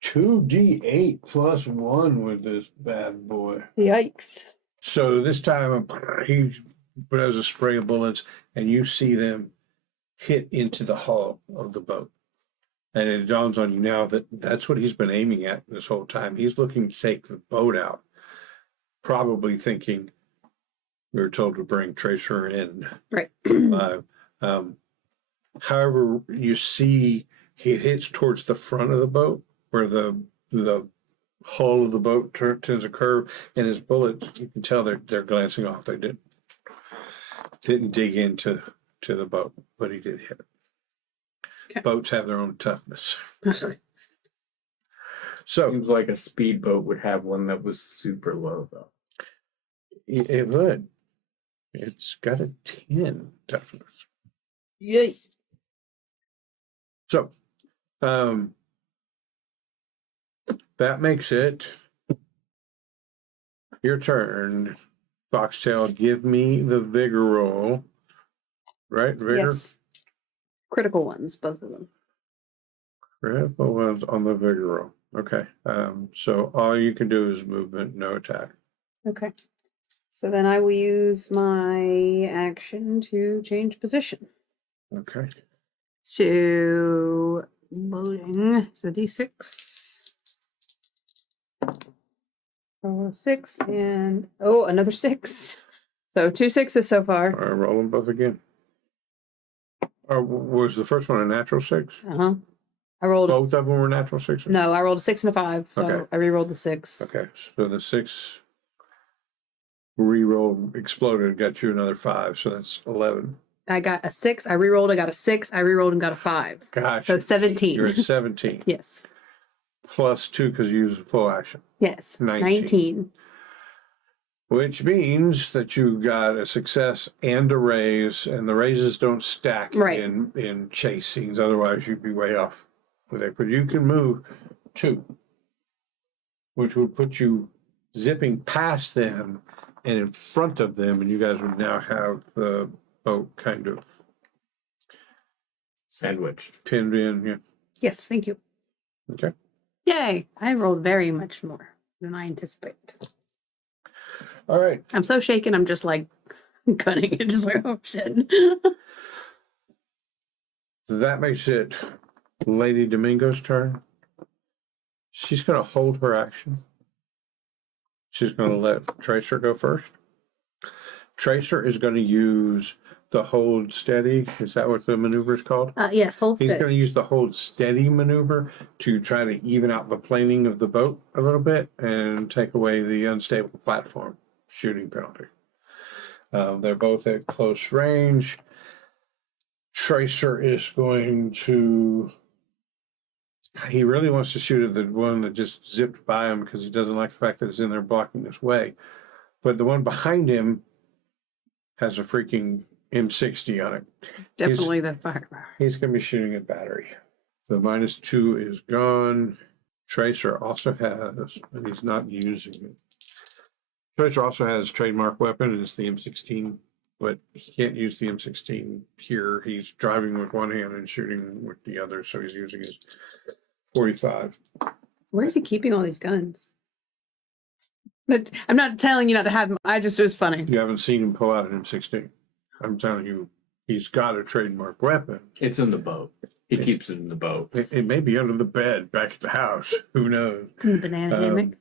2d8 +1 with this bad boy. Yikes. So this time he does a spray of bullets, and you see them hit into the hull of the boat. And it dawns on you now that that's what he's been aiming at this whole time. He's looking to take the boat out, probably thinking we were told to bring Tracer in. Right. However, you see he hits towards the front of the boat where the hull of the boat turns a curve, and his bullets, you can tell they're glancing off. They didn't dig into the boat, but he did hit it. Okay. Boats have their own toughness. So Seems like a speedboat would have one that was super low, though. it would. It's got a 10 toughness. Yay. So that makes it your turn. Foxtail, give me the vigor roll. Right? Vigor? Yes. Critical ones, both of them. Critical ones on the vigor roll. Okay. So all you can do is movement, no attack. Okay. So then I will use my action to change position. Okay. So loading. So D6. Oh, 6 and another 6. So 2 6s so far. All right, roll them both again. Was the first one a natural 6? I rolled Both of them were natural 6s? No, I rolled a 6 and a 5. So Okay. I re-rolled the 6. Okay, so the 6 re-roll exploded, got you another 5, so that's 11. I got a 6. I re-rolled. I got a 6. I re-rolled and got a 5. Gosh. So 17. You're at 17. Yes. +2 because you used full action. Yes. 19. 19. Which means that you got a success and a raise, and the raises don't stack Right. in chase scenes. Otherwise, you'd be way off with it. But you can move 2, which would put you zipping past them and in front of them, and you guys would now have the boat kind of Sandwiched. pinned in. Yeah. Yes. Thank you. Okay. Yay. I rolled very much more than I anticipated. All right. I'm so shaken. I'm just like cutting it. Just like, oh shit. That makes it Lady Domingo's turn. She's going to hold her action. She's going to let Tracer go first. Tracer is going to use the hold steady. Is that what the maneuver is called? Yes, hold He's steady. going to use the hold steady maneuver to try to even out the planing of the boat a little bit and take away the unstable platform shooting penalty. They're both at close range. Tracer is going to... He really wants to shoot at the one that just zipped by him because he doesn't like the fact that it's in there blocking his way. But the one behind him has a freaking M60 on it. Definitely the fire. He's going to be shooting at battery. The -2 is gone. Tracer also has, and he's not using it. Tracer also has trademark weapon, and it's the M16, but he can't use the M16 here. He's driving with one hand and shooting with the other, so he's using his 45. Where is he keeping all these guns? But I'm not telling you not to have them. It was funny. You haven't seen him pull out an M16. I'm telling you, he's got a trademark weapon. It's in the boat. He keeps it in the boat. It may be under the bed back at the house. Who knows? It's in the banana hammock.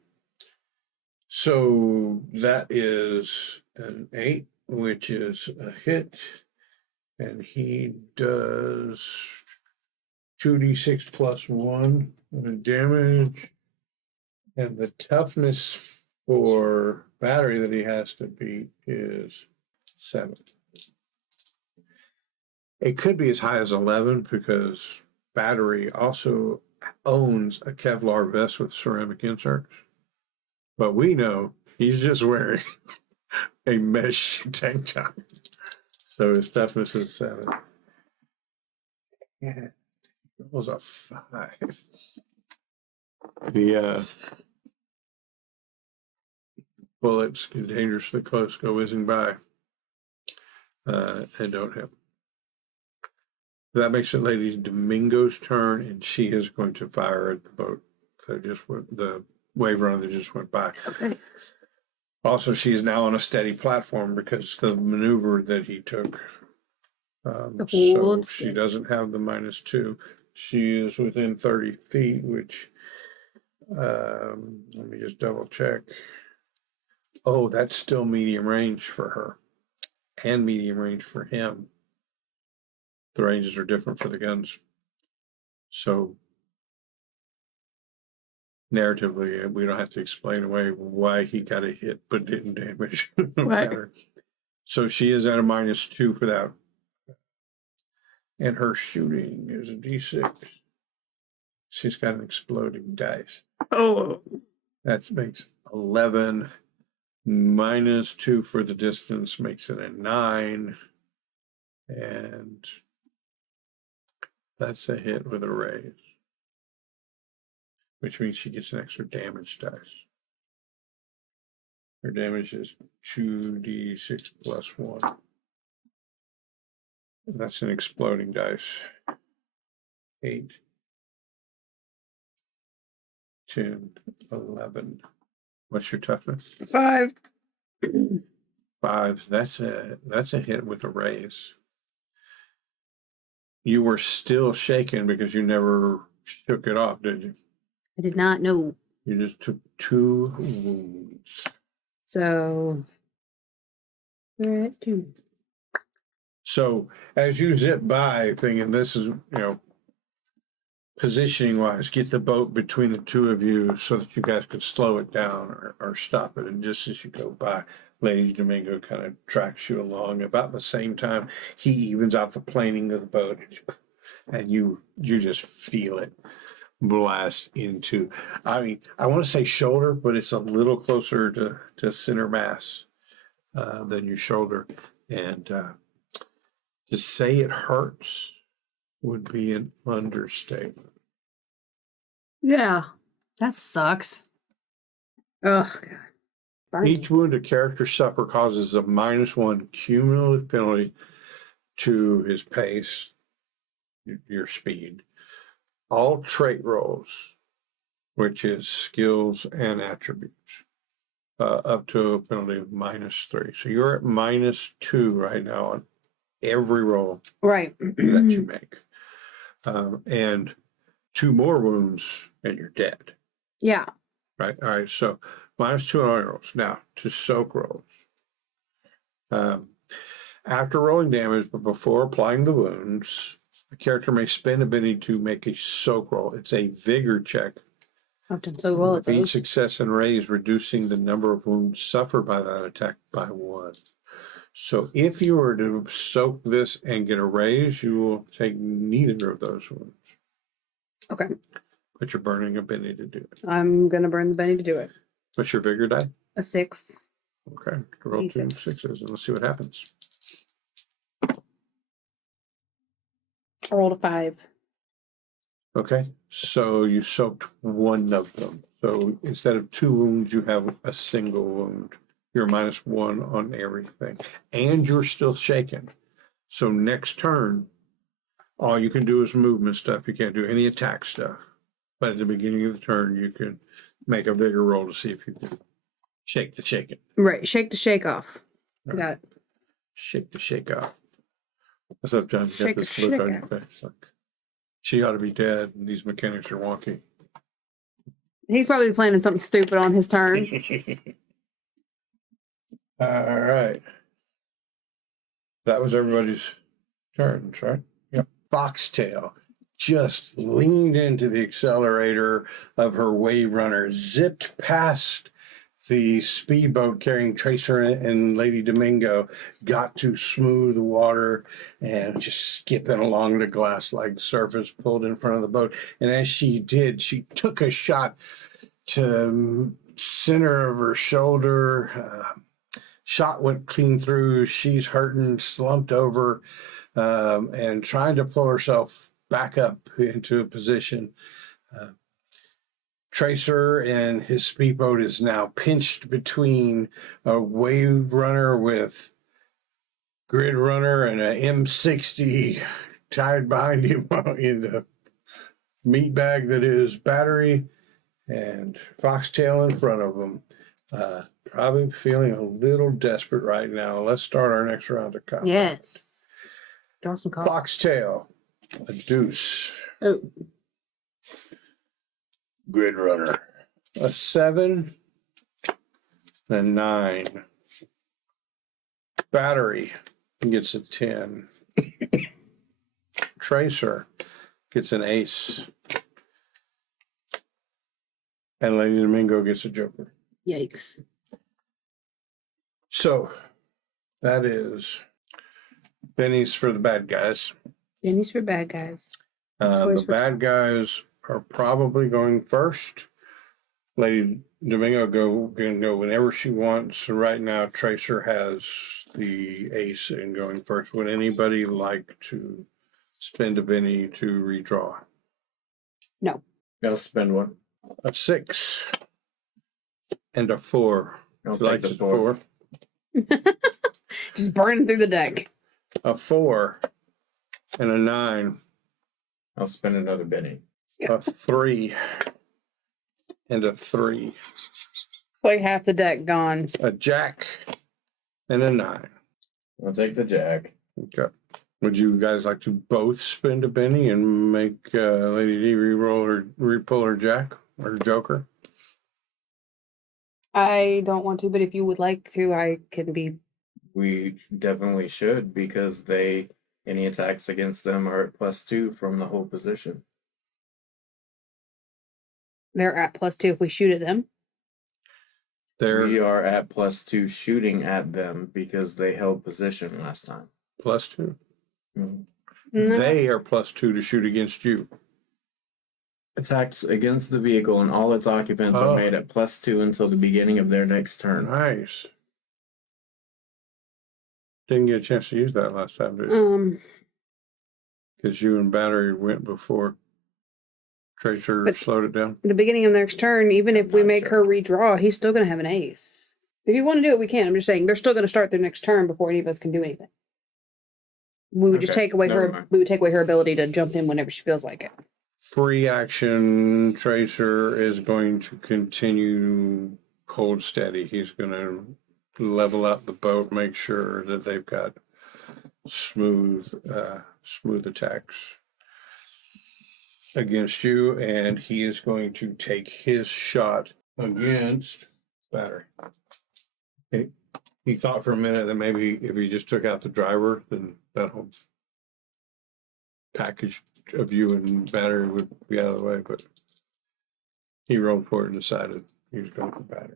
So that is an 8, which is a hit. And he does 2d6 plus 1 damage. And the toughness for battery that he has to beat is 7. It could be as high as 11 because battery also owns a Kevlar vest with ceramic inserts. But we know he's just wearing a mesh tank top. So his toughness is 7. Yeah, it was a 5. The bullets dangerously close go whizzing by and don't hit. That makes it Lady Domingo's turn, and she is going to fire at the boat that just went, the wave runner that just went by. Okay. Also, she is now on a steady platform because the maneuver that he took. The So hold she steady. doesn't have the -2. She is within 30 feet, which, let me just double check. Oh, that's still medium range for her and medium range for him. The ranges are different for the guns. So narratively, we don't have to explain away why he got a hit but didn't damage. Right. So she is at a -2 for that. And her shooting is a D6. She's got an exploding dice. Oh. That makes 11. -2 for the distance makes it a 9. And that's a hit with a raise, which means she gets an extra damage dice. Her damage is 2d6 plus 1. And that's an exploding dice. 8, 10, 11. What's your toughness? 5. 5. That's a hit with a raise. You were still shaken because you never shook it off, did you? I did not know. You just took 2 wounds. So we're at 2. So as you zip by, thinking this is, positioning wise, get the boat between the two of you so that you guys could slow it down or stop it. And just as you go by, Lady Domingo kind of tracks you along. About the same time, he evens out the planing of the boat, and you just feel it blast into. I mean, I want to say shoulder, but it's a little closer to center mass than your shoulder. And to say it hurts would be an understatement. Yeah. That sucks. Oh, God. Burn. Each wound a character suffer causes a -1 cumulative penalty to his pace, your speed. All trait rolls, which is skills and attributes, up to a penalty of -3. So you're at -2 right now on every roll Right. that you make. And 2 more wounds and you're dead. Yeah. Right. All right. So -2 on all your rolls. Now to soak rolls. After rolling damage, but before applying the wounds, a character may spend a penny to make a soak roll. It's a vigor check. I've done so well at With each those. success and raise, reducing the number of wounds suffered by that attack by 1. So if you were to soak this and get a raise, you will take neither of those wounds. Okay. But you're burning a penny to do it. I'm going to burn the Benny to do it. What's your vigor die? A 6. Okay. Roll 2 D6. 6s and let's see what happens. I rolled a 5. Okay. So you soaked 1 of them. So instead of 2 wounds, you have a single wound. You're -1 on everything. And you're still shaken. So next turn, all you can do is movement stuff. You can't do any attack stuff. But at the beginning of the turn, you can make a vigor roll to see if you can shake the shaken. Right. Shake the shake off. Right. Got it. Shake the shake off. What's up, John? You Shake got this the look on shake your face. Like, she ought to be dead, and these mechanics are wonky. He's probably planning something stupid on his turn. All right. That was everybody's turns, right? Yep. Foxtail just leaned into the accelerator of her wave runner, zipped past the speedboat carrying Tracer and Lady Domingo, got to smooth water and just skipping along the glass-like surface, pulled in front of the boat. And as she did, she took a shot to center of her shoulder. Shot went clean through. She's hurting, slumped over, and trying to pull herself back up into a position. Tracer and his speedboat is now pinched between a wave runner with grid runner and an M60 tied behind him in the meat bag that is battery, and Foxtail in front of him. Probably feeling a little desperate right now. Let's start our next round of combat. Yes. Draw some cards. Foxtail, a deuce. Oh. Grid runner, a 7, a 9. Battery gets a 10. Tracer gets an ace. And Lady Domingo gets a joker. Yikes. So that is Benny's for the bad guys. Benny's for bad guys. The Toys for bad tots. guys are probably going first. Lady Domingo can go whenever she wants. So right now, Tracer has the ace in going first. Would anybody like to spend a Benny to redraw? No. I'll spend one. A 6 and a 4. I'll She likes take the a 4. Just burning through the deck. A 4 and a 9. I'll spend another Benny. A 3 and a 3. Like half the deck gone. A jack and a 9. I'll take the jack. Okay. Would you guys like to both spend a penny and make Lady D re-pull her jack or joker? I don't want to, but if you would like to, I can be. We definitely should, because any attacks against them are at +2 from the whole position. They're at +2 if we shoot at them. We are at +2 shooting at them because they held position last time. +2. Mhm. No. They are +2 to shoot against you. Attacks against the vehicle and all its occupants Oh. are made at +2 until the beginning of their next turn. Nice. Didn't get a chance to use that last time, did you? Because you and Battery went before Tracer But- slowed it down. The beginning of next turn, even if we Not make sure. her redraw, he's still going to have an ace. If you want to do it, we can. I'm just saying they're still going to start their next turn before any of us can do anything. We would just Okay, take away never her. mind. We would take away her ability to jump in whenever she feels like it. Free action Tracer is going to continue hold steady. He's going to level out the boat, make sure that they've got smooth attacks against you, and he is going to take his shot against Battery. He thought for a minute that maybe if he just took out the driver, then that whole package of you and Battery would be out of the way, but he rolled for it and decided he was going for Battery.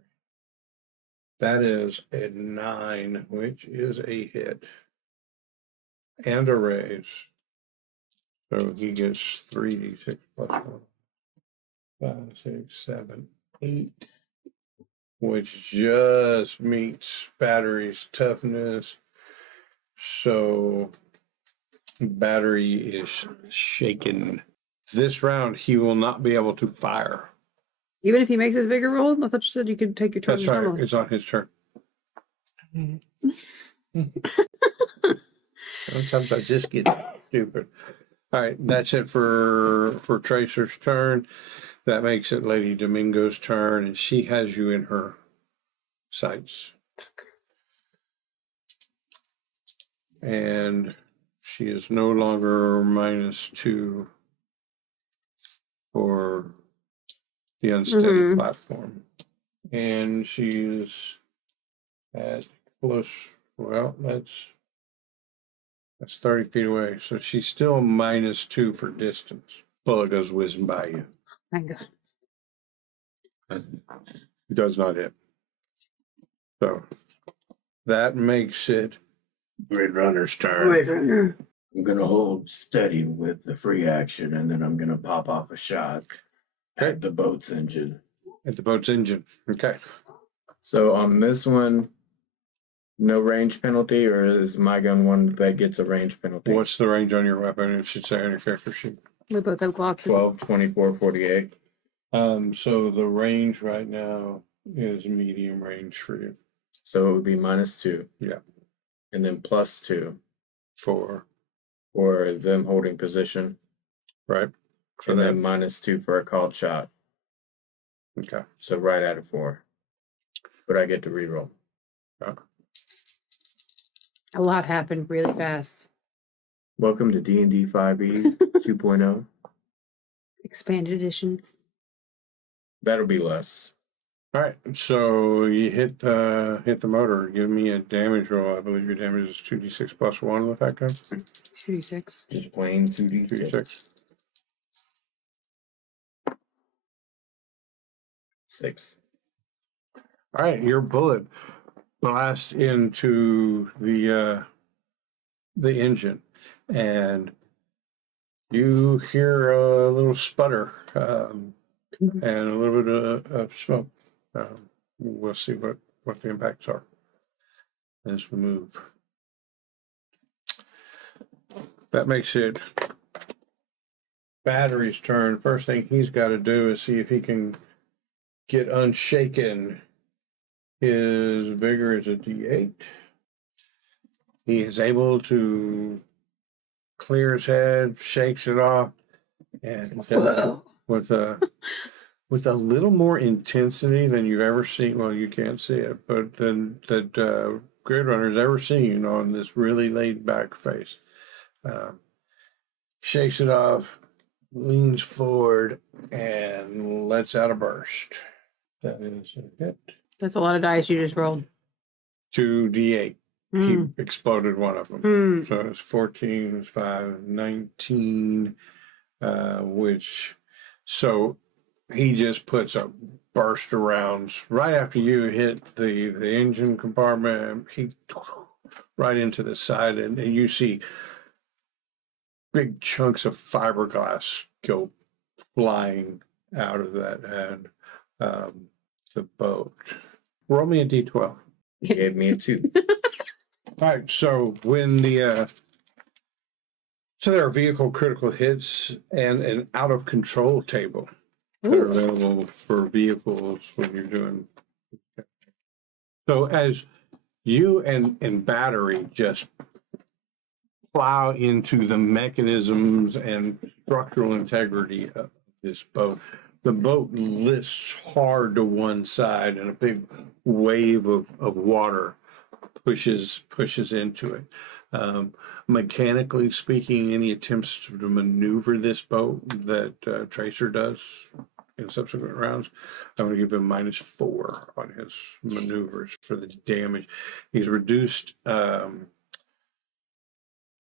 That is a 9, which is a hit and a raise. So he gets 3d6 plus 1. 5, 6, 7, 8, which just meets Battery's toughness. So Battery is shaken. This round, he will not be able to fire. Even if he makes his bigger roll? I thought you said you could take your turn. That's right. It's on his turn. Sometimes I just get stupid. All right, that's it for Tracer's turn. That makes it Lady Domingo's turn, and she has you in her sights. And she is no longer -2 for the unsteady platform. And she's at close, well, that's 30 feet away. So she's still -2 for distance. Bullet goes whizzing by you. Thank God. It does not hit. So that makes it Grid Runner's turn. Grid Runner. I'm going to hold steady with the free action, and then I'm going to pop off a shot at the boat's engine. At the boat's engine. Okay. So on this one, no range penalty, or is my gun one that gets a range penalty? What's the range on your weapon? It should say on your character sheet. We both have blocks. 12, 24, 48. So the range right now is medium range for you. So it would be -2. Yeah. And then +2 For them holding position. right. So And then then -2 for a called shot. okay. So right at a 4. But I get to reroll. A lot happened really fast. Welcome to D&D 5e 2.0. Expanded edition. That'll be less. All right. So you hit the motor. Give me a damage roll. I believe your damage is 2d6 plus 1 with that gun. 2d6. Just plain 2d6. 2d6. 6. All right. Your bullet blasts into the engine, and you hear a little sputter and a little bit of smoke. We'll see what the impacts are as we move. That makes it Battery's turn. First thing he's got to do is see if he can get unshaken. His vigor is a D8. He is able to clear his head, shakes it off, and with a little more intensity than you've ever seen. Well, you can't see it, but than that Grid Runner's ever seen on this really laid back face. Shakes it off, leans forward, and lets out a burst. That is a hit. That's a lot of dice you just rolled. 2d8. He exploded one of them. So it's 14, 5, 19, which, so he just puts a burst of rounds right after you hit the engine compartment. He right into the side, and you see big chunks of fiberglass go flying out of that and the boat. Roll me a d12. He gave me a 2. All right, so when so there are vehicle critical hits and an out of control table that are available for vehicles when you're doing. So as you and Battery just plow into the mechanisms and structural integrity of this boat, the boat lifts hard to one side, and a big wave of water pushes into it. Mechanically speaking, any attempts to maneuver this boat that Tracer does in subsequent rounds, I'm going to give him -4 on his maneuvers for the damage. He's reduced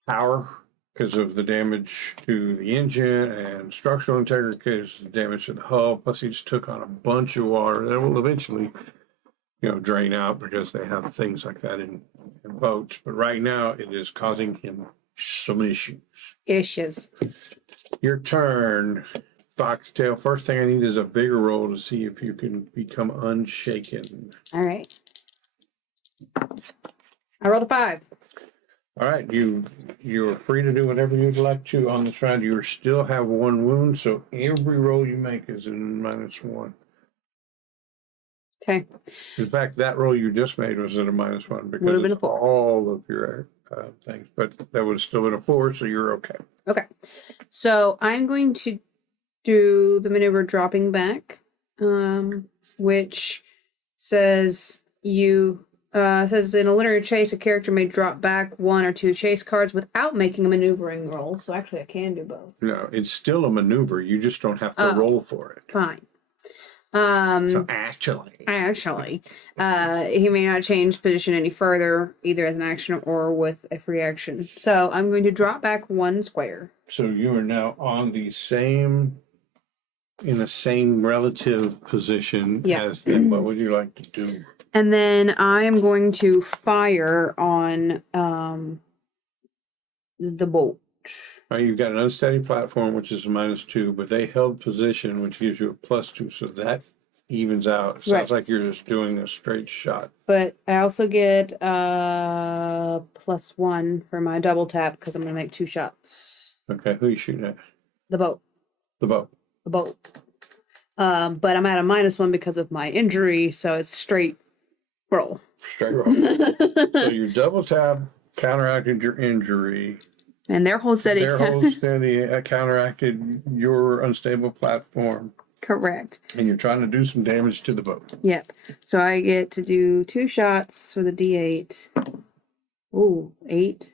power because of the damage to the engine, and structural integrity because of the damage to the hull. Plus, he just took on a bunch of water that will eventually, drain out, because they have things like that in boats. But right now, it is causing him some issues. Your turn, Foxtail. First thing I need is a bigger roll to see if you can become unshaken. All right. I rolled a 5. All right, you're free to do whatever you'd like to on this round. You still have 1 wound, so every roll you make is in -1. Okay. In fact, that roll you just made was at a -1 because Would've been a of 4. all of your things, but that would have still been a 4, so you're okay. Okay. So I'm going to do the maneuver dropping back, which says says in a linear chase, a character may drop back 1 or 2 chase cards without making a maneuvering roll. So actually, I can do both. No, it's still a maneuver. You just don't have to roll for it. Fine. So actually, he may not change position any further, either as an action or with a free action. So I'm going to drop back 1 square. So you are now on in the same relative position as them. What would you like to do? And then I am going to fire on the boat. All right, you've got an unsteady platform, which is a -2, but they held position, which gives you a +2, so that evens out. Sounds like you're just doing a straight shot. But I also get +1 for my double tap because I'm going to make 2 shots. Okay, who are you shooting at? The boat. The boat. But I'm at a -1 because of my injury, so it's straight roll. Straight roll. So your double tap counteracted your injury. And their hold steady. Their hold steady counteracted your unstable platform. Correct. And you're trying to do some damage to the boat. Yep. So I get to do 2 shots with a D8. Ooh, 8,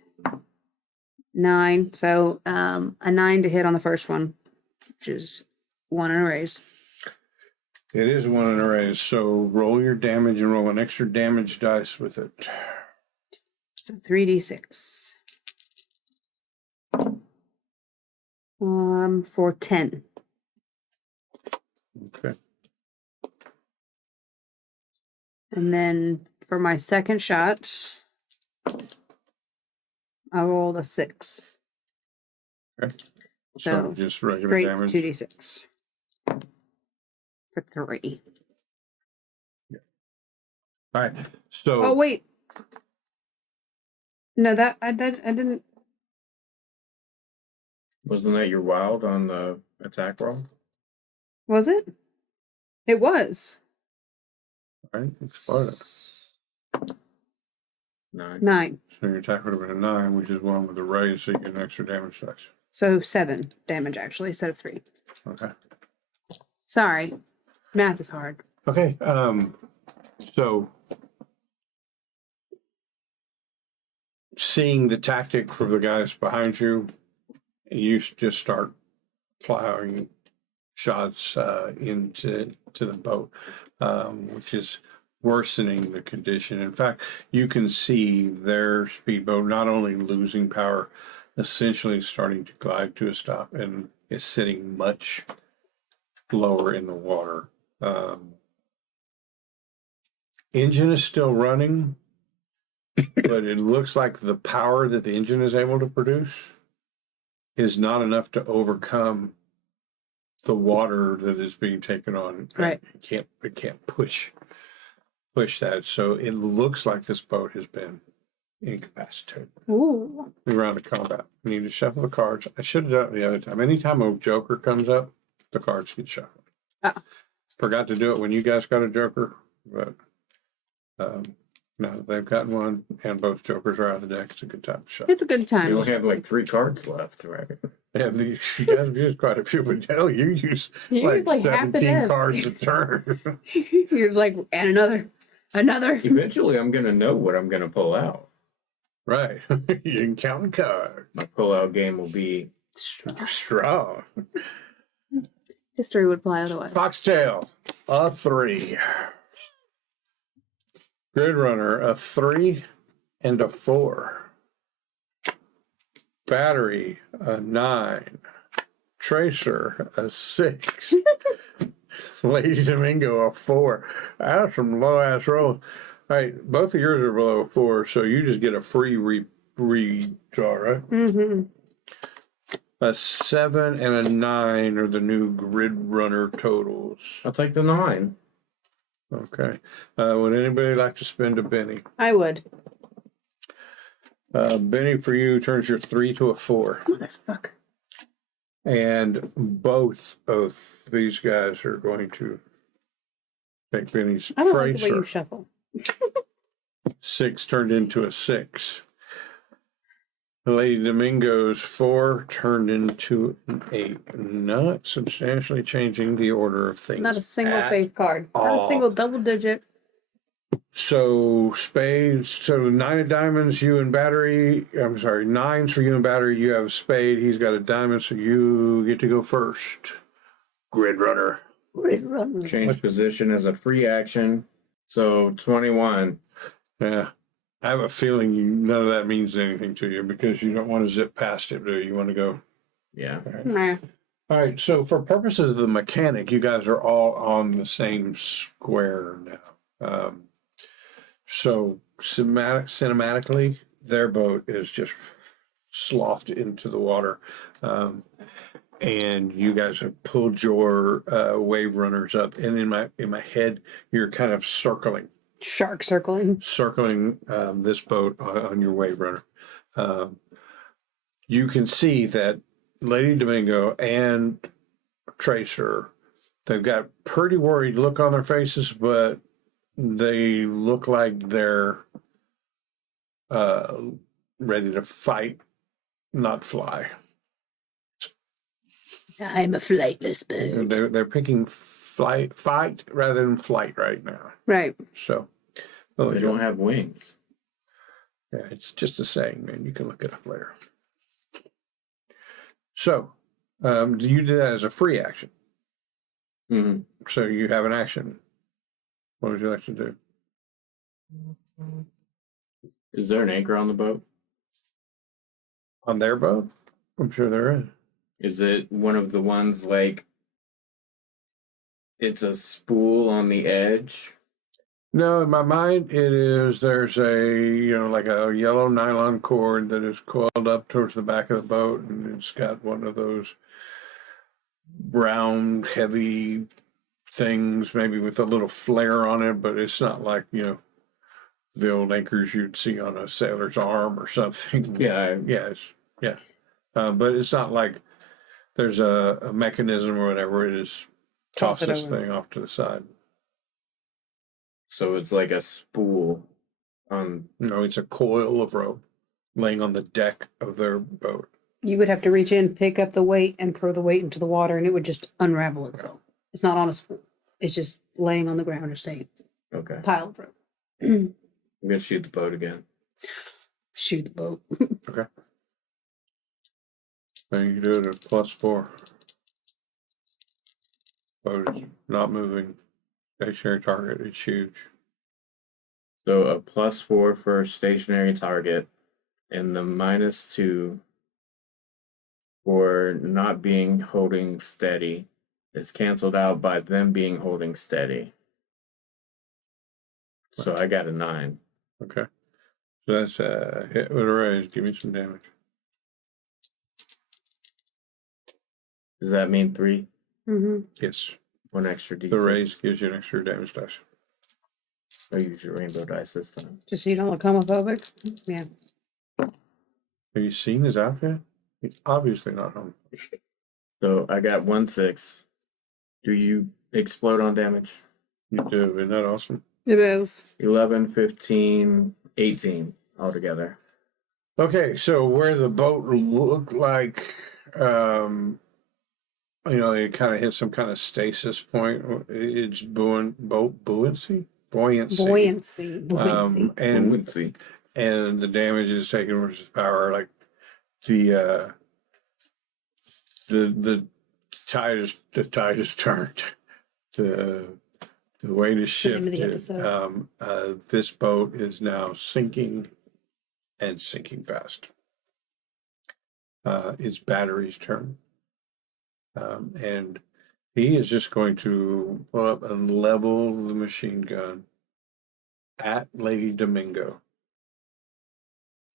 9. So a 9 to hit on the first one, which is 1 in a raise. It is 1 in a raise. So roll your damage and roll an extra damage dice with it. So 3d6. For 10. Okay. And then for my second shot, I rolled a 6. Okay. So just regular straight damage. 2d6 for 3. Yeah. All right. So. Oh wait. No, that I didn't. Wasn't that your wild on the attack roll? Was it? It was. All right. It's Sparta. 9. 9. So your attack would have been a 9, which is 1 with a raise, so you get an extra damage dice. So 7 damage actually instead of 3. Okay. Sorry. Math is hard. Okay. So seeing the tactic from the guys behind you, you just start plowing shots into the boat, which is worsening the condition. In fact, you can see their speedboat not only losing power, essentially starting to glide to a stop, and is sitting much lower in the water. Engine is still running, but it looks like the power that the engine is able to produce is not enough to overcome the water that is being taken on. Right. It can't push that. So it looks like this boat has been incapacitated. Ooh. We round of combat. We need to shuffle the cards. I should have done it the other time. Anytime a joker comes up, the cards get shuffled. Forgot to do it when you guys got a joker, but no, they've gotten one, and both jokers are out of the deck. It's a good time to shuffle. It's a good time. You only have like 3 cards left, right? Yeah, you guys have used quite a few, but hell, you use You use like half the 17 deck. cards a turn. You're like, and another. Eventually, I'm going to know what I'm going to pull out. Right. You can count cards. My pull-out game will be Straw. History would apply otherwise. Foxtail, a 3. Grid Runner, a 3 and a 4. Battery, a 9. Tracer, a 6. Lady Domingo, a 4. That's some low ass rolls. All right, both of yours are below 4, so you just get a free redraw, right? Mm-hmm. A 7 and a 9 are the new Grid Runner totals. I'll take the 9. Okay. Would anybody like to spend a Benny? I would. Benny for you turns your 3 to a 4. Motherfucker. And both of these guys are going to take Benny's I don't like the way you Tracer. shuffle. 6 turned into a 6. Lady Domingo's 4 turned into an 8. Not substantially changing the order of things. Not a single at face card. Not all. a single double digit. So spades, so 9 of diamonds, you and battery, I'm sorry, 9s for you and battery, you have a spade, he's got a diamond, so you get to go first. Grid Runner. Grid Runner. Change position as a free action. So 21. Yeah. I have a feeling none of that means anything to you because you don't want to zip past it, do you? You want to go. Yeah. Nah. All right, so for purposes of the mechanic, you guys are all on the same square now. So cinematically, their boat is just sloughed into the water. And you guys have pulled your wave runners up. And in my head, you're kind of circling this boat on your wave runner. You can see that Lady Domingo and Tracer, they've got pretty worried look on their faces, but they look like they're ready to fight, not fly. I'm a flightless bird. They're picking fight rather than flight right now. Right. So They don't have wings. Yeah, it's just a saying, man. You can look it up later. So, you did that as a free action. Mm-hmm. So you have an action. What would you like to do? Is there an anchor on the boat? On their boat? I'm sure there is. Is it one of the ones like it's a spool on the edge? No, in my mind, there's like a yellow nylon cord that is coiled up towards the back of the boat, and it's got one of those brown, heavy things, maybe with a little flare on it, but it's not like, the old anchors you'd see on a sailor's arm or something. Yeah. But it's not like there's a mechanism or whatever. It is toss this thing off to the side. So it's like a spool on. No, it's a coil of rope laying on the deck of their boat. You would have to reach in, pick up the weight, and throw the weight into the water, and it would just unravel itself. It's not on a spool. It's just laying on the ground or staying. Okay. Pile of rope. I'm going to shoot the boat again. Shoot the boat. Okay. And you do it at +4. Boat is not moving. Stationary target. It's huge. So a +4 for stationary target, and the -2 for not being holding steady is canceled out by them being holding steady. So I got a 9. Okay. So that's a hit with a raise. Give me some damage. Does that mean 3? Mm-hmm. Yes. 1 extra D6. The raise gives you an extra damage dice. I'll use your rainbow dice this time. Just so you don't look homophobic. Yeah. Have you seen his outfit? He's obviously not home. So I got 1 6. Do you explode on damage? You do. Isn't that awesome? It is. 11, 15, 18 altogether. Okay, so where the boat looked like it kind of hits some kind of stasis point. It's buoyancy. Buoyancy. And Buoyancy. and the damage is taken versus power. Like the tide is turned. The weight is The name of the shifted. episode. This boat is now sinking and sinking fast. It's Battery's turn. And he is just going to pull up and level the machine gun at Lady Domingo.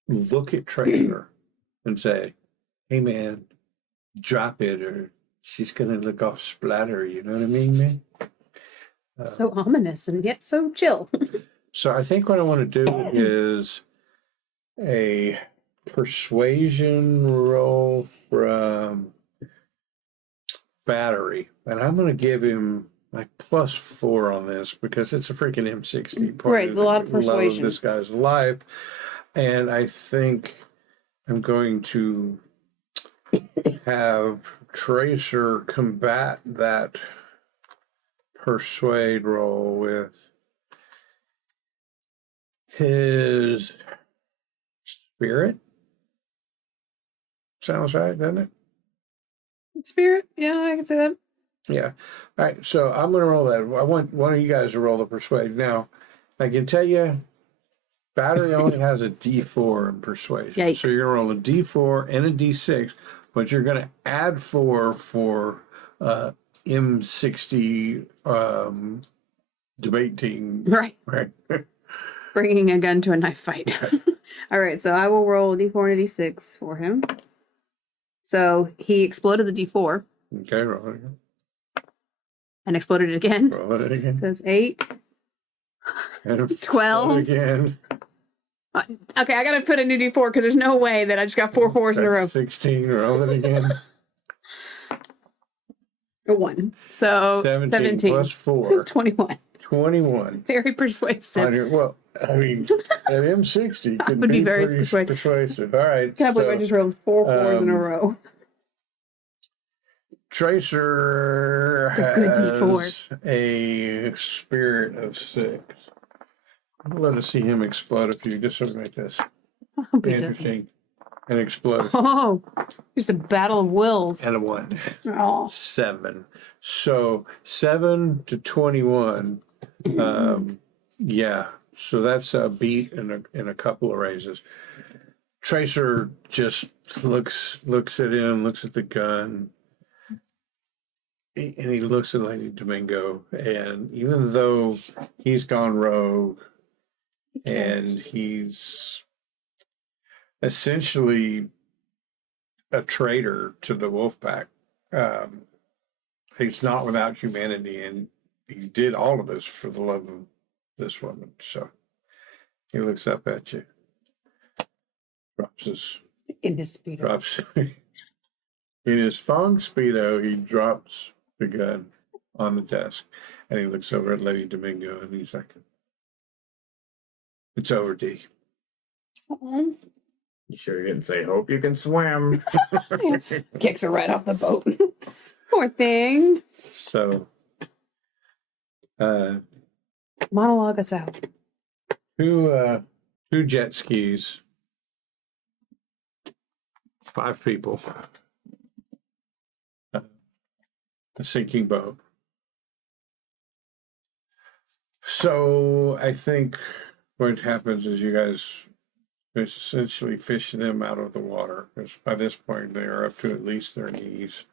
Look at Tracer and say, "Hey man, drop it or she's gonna look all splatter." You know what I mean, man? So ominous and yet so chill. So I think what I want to do is a persuasion roll from Battery, and I'm going to give him like +4 on this because it's a freaking M60. Right, a lot of persuasion. This guy's life, and I think I'm going to have Tracer combat that persuade roll with his spirit. Sounds right, doesn't it? Spirit? Yeah, I can say that. Yeah. All right. So I'm going to roll that. I want one of you guys to roll the persuade. Now, I can tell you, Battery only has a D4 in persuasion. Yikes. So you're going to roll a D4 and a D6, but you're going to add 4 for M60 debate team. Right. Right. Bringing a gun to a knife fight. All right, so I will roll a D4 and a D6 for him. So he exploded the D4 Okay, roll it again. and exploded it again. Roll it again. So it's 8. And 12. roll it again. Okay, I gotta put a new D4 because there's no way that I just got 4 4s in a row. 16, roll it again. A 1. So 17 plus 4. It's 21. 21. Very persuasive. Well, I mean, an M60 could would be very pretty persuasive. All right. Can't believe I just rolled 4 4s in a row. Tracer It's a good has a spirit of 6. I'd love to see him explode a few, just something like this. I hope he doesn't. Interesting. And explode. Oh, just a battle of wills. And a 1. Oh. 7. So 7 to 21. Yeah. So that's a beat and a couple of raises. Tracer just looks at him, looks at the gun, and he looks at Lady Domingo. And even though he's gone rogue and he's essentially a traitor to the wolf pack, he's not without humanity, and he did all of this for the love of this woman. So he looks up at you, drops his In his speed. in his Fong Speedo, he drops the gun on the desk, and he looks over at Lady Domingo, and he's like, "It's over, D." Oh. You sure you didn't say, "Hope you can swim"? Kicks her right off the boat. Poor thing. So, Monologue us out. two jet skis, 5 people, a sinking boat. So I think what happens is you guys essentially fish them out of the water, because by this point they are up to at least their knees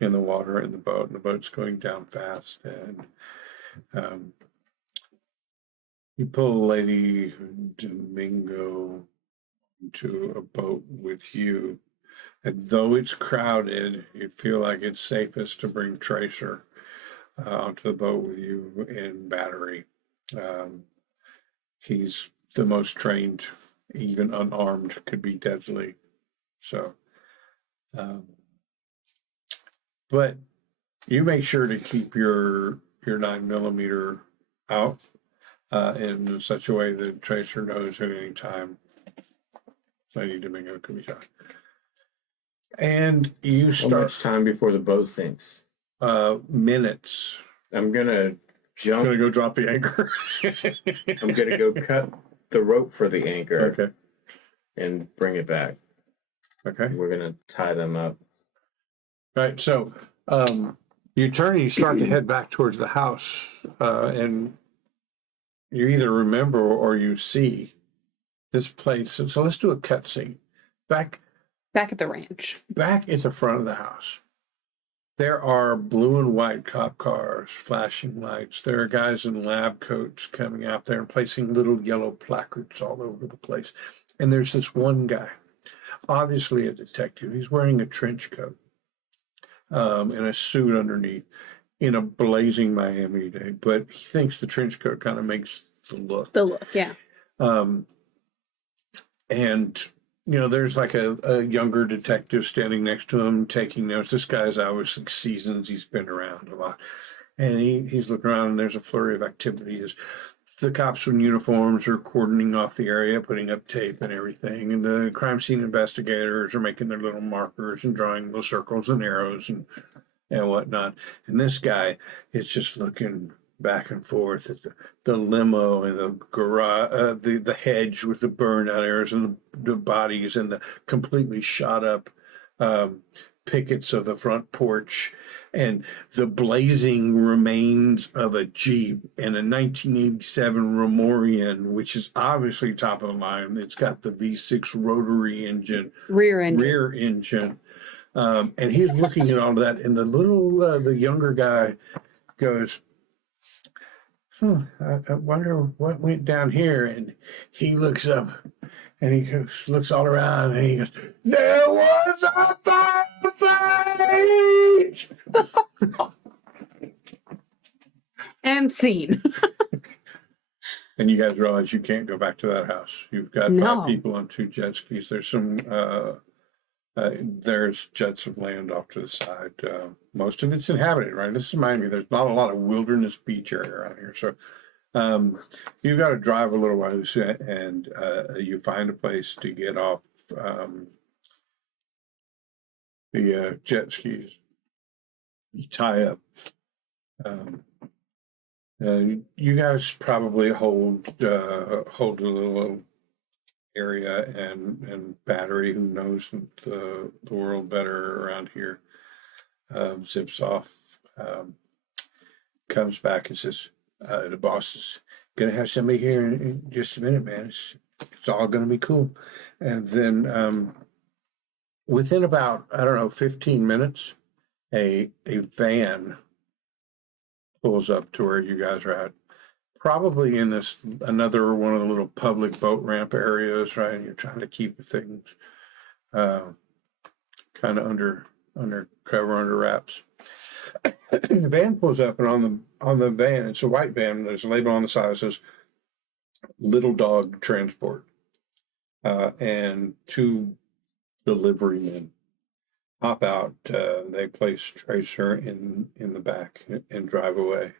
in the water in the boat, and the boat's going down fast. And you pull Lady Domingo into a boat with you, and though it's crowded, you feel like it's safest to bring Tracer onto the boat with you in Battery. He's the most trained, even unarmed, could be deadly. So, but you make sure to keep your 9mm out in such a way that Tracer knows at any time Lady Domingo can be shot. And you How start much time before the boat sinks? minutes. I'm gonna I'm jump. gonna go drop the anchor. I'm gonna go cut the rope for the anchor Okay. and bring it back. Okay. We're gonna tie them up. Right. So you turn and you start to head back towards the house, and you either remember or you see this place. So let's do a cut scene. Back Back at the ranch. at the front of the house, there are blue and white cop cars, flashing lights. There are guys in lab coats coming out there and placing little yellow placards all over the place. And there's this one guy, obviously a detective. He's wearing a trench coat and a suit underneath in a blazing Miami day, but he thinks the trench coat kind of makes the look. The look, yeah. And there's like a younger detective standing next to him taking notes. This guy's obviously seasons. He's been around a lot. And he's looking around, and there's a flurry of activities. The cops in uniforms are cordoning off the area, putting up tape and everything. And the crime scene investigators are making their little markers and drawing little circles and arrows and whatnot. And this guy is just looking back and forth at the limo and the garage, the hedge with the burned out areas and the bodies and the completely shot up pickets of the front porch and the blazing remains of a Jeep and a 1987 Remorian, which is obviously top of the line. It's got the V6 rotary engine, Rear engine. And he's looking at all of that. And the younger guy goes, I wonder what went down here. And he looks up and he looks all around and he goes, there was a firefight! And scene. And you guys realize you can't go back to that house. You've got No. 5 people on 2 jet skis. There's some, there's jets of land off to the side. Most of it's inhabited, right? This is Miami. There's not a lot of wilderness beach area around here. So you've got to drive a little ways and you find a place to get off the jet skis. You tie up. You guys probably hold a little area and battery who knows the world better around here zips off, comes back and says the boss is gonna have somebody here in just a minute, man. It's all gonna be cool. And then within about 15 minutes a van pulls up to where you guys are at, probably in another one of the little public boat ramp areas, right? And you're trying to keep things kind of under cover, under wraps. The van pulls up, and on the van, it's a white van. There's a label on the side that says "Little Dog Transport," and 2 delivery men hop out. They place Tracer in the back and drive away.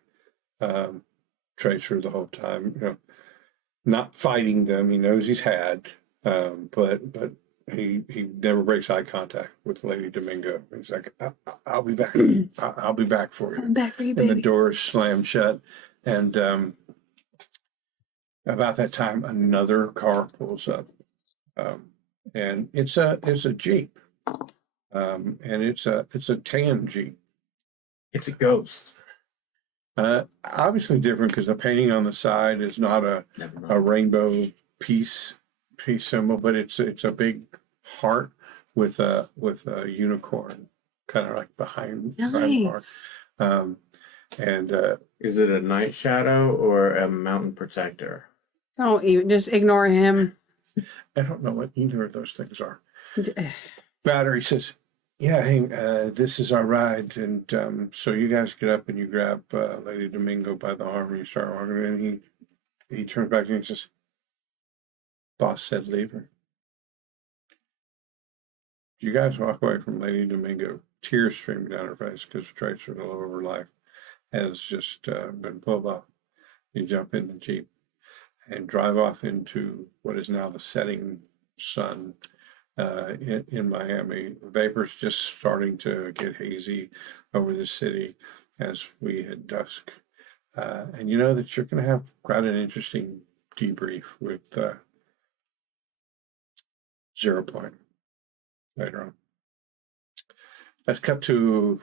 Tracer the whole time, not fighting them. He knows he's had, but he never breaks eye contact with Lady Domingo. He's like, I'll be back. I'll be back for you. Coming back for you, And the baby. doors slam shut. And about that time, another car pulls up, and it's a Jeep, and it's a tan Jeep. It's a ghost. Obviously different because the painting on the side is not a rainbow peace symbol, but it's a big heart with a unicorn kind of like behind the heart. Nice. And Is it a night shadow or a mountain protector? Don't even, just ignore him. I don't know what either of those things are. Battery says, yeah, hey, this is our ride. And so you guys get up and you grab Lady Domingo by the arm and you start walking. And he turns back to you and says, boss said leave her. You guys walk away from Lady Domingo, tears streaming down her face because the tracer of the love of her life has just been pulled off. You jump in the Jeep and drive off into what is now the setting sun in Miami. Vapors just starting to get hazy over the city as we hit dusk. And you know that you're going to have quite an interesting debrief with 0 Point later on. Let's cut to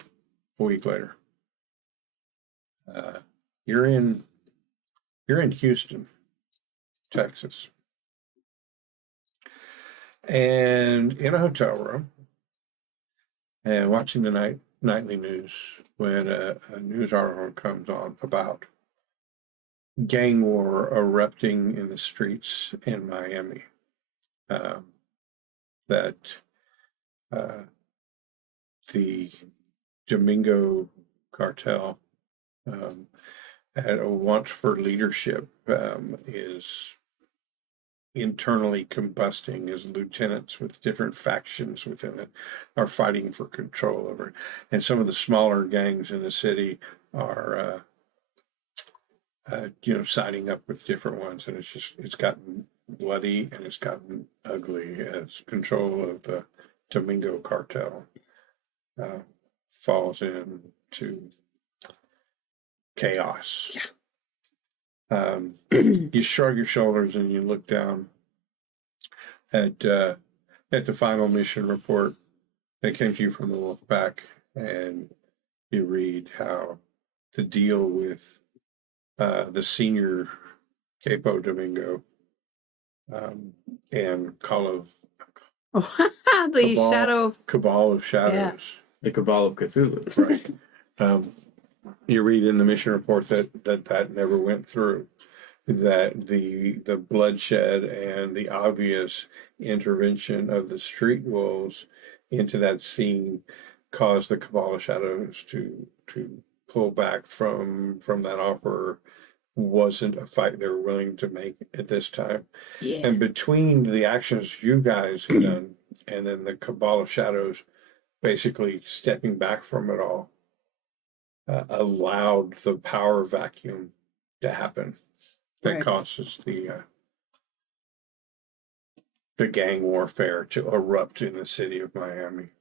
a week later. You're in Houston, Texas, and in a hotel room, and watching the nightly news when a news article comes on about gang war erupting in the streets in Miami. That the Domingo cartel had a want for leadership is internally combusting as lieutenants with different factions within it are fighting for control over it. And some of the smaller gangs in the city are siding up with different ones, and it's gotten bloody and it's gotten ugly as control of the Domingo cartel falls into chaos. Yeah. You shrug your shoulders and you look down at the final mission report that came to you from the look back, and you read how the deal with the senior Capo Domingo and the Cabal of Shadows. Yeah. The Cabal of Cthulhu. Right. You read in the mission report that never went through, that the bloodshed and the obvious intervention of the street wolves into that scene caused the Cabal of Shadows to pull back from that offer. Wasn't a fight they were willing to make at this time. Yeah. And between the actions you guys have done and then the Cabal of Shadows basically stepping back from it all, allowed the power vacuum to happen that Right. causes the gang warfare to erupt in the city of Miami.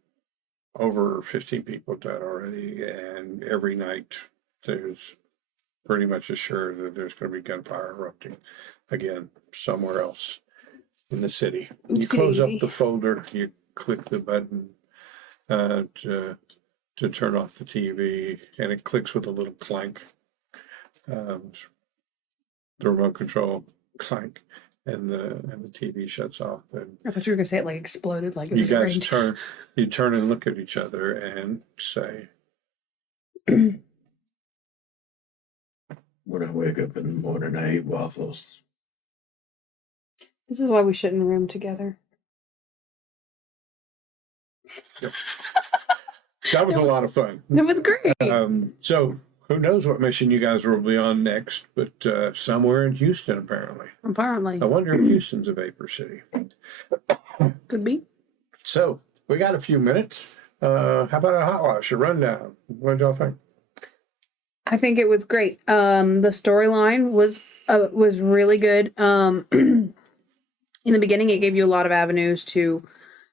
Over 15 people dead already, and every night there's pretty much assured that there's going to be gunfire erupting again somewhere else in the city. You close up the folder, you click the button to turn off the TV, and it clicks with a little clank. The remote control clank, and the TV shuts off. And I thought you were gonna say it like exploded, like it you was guys rained. turn and look at each other and say, When I wake up in the morning, I eat waffles. This is why we shouldn't room together. Yep. That was a lot of fun. That was great. So who knows what mission you guys will be on next, but somewhere in Houston, apparently. Apparently. I wonder if Houston's a vapor city. Could be. So we got a few minutes. How about a hot wash, a rundown? What did y'all think? I think it was great. The storyline was really good. In the beginning, it gave you a lot of avenues to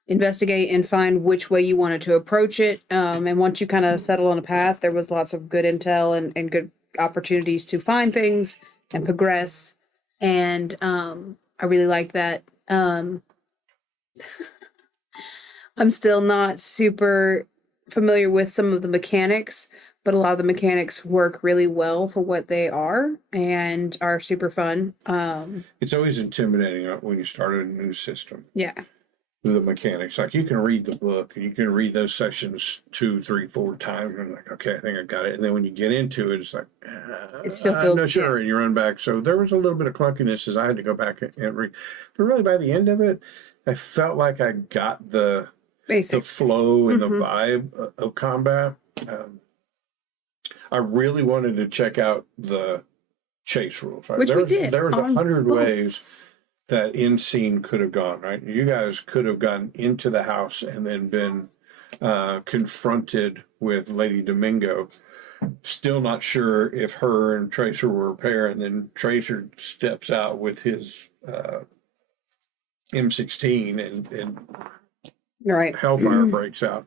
investigate and find which way you wanted to approach it. And once you kind of settled on a path, there was lots of good intel and good opportunities to find things and progress. And I really liked that. I'm still not super familiar with some of the mechanics, but a lot of the mechanics work really well for what they are and are super fun. It's always intimidating when you start a new system. Yeah. The mechanics, like you can read the book and you can read those sections 2, 3, 4 times, and like, okay, I think I got it. And then when you get into it, it's like, It still I'm feels not sure, and you run back. So there was a little bit of clunkiness as I had to go back and read. But really, by the end of it, I felt like I got the flow and the vibe of combat. I really wanted to check out the chase rules. Right? Which we did. There was 100 boats. ways that end scene could have gone, right? You guys could have gotten into the house and then been confronted with Lady Domingo. Still not sure if her and Tracer were a pair, and then Tracer steps out with his M16 and Right. hellfire breaks out.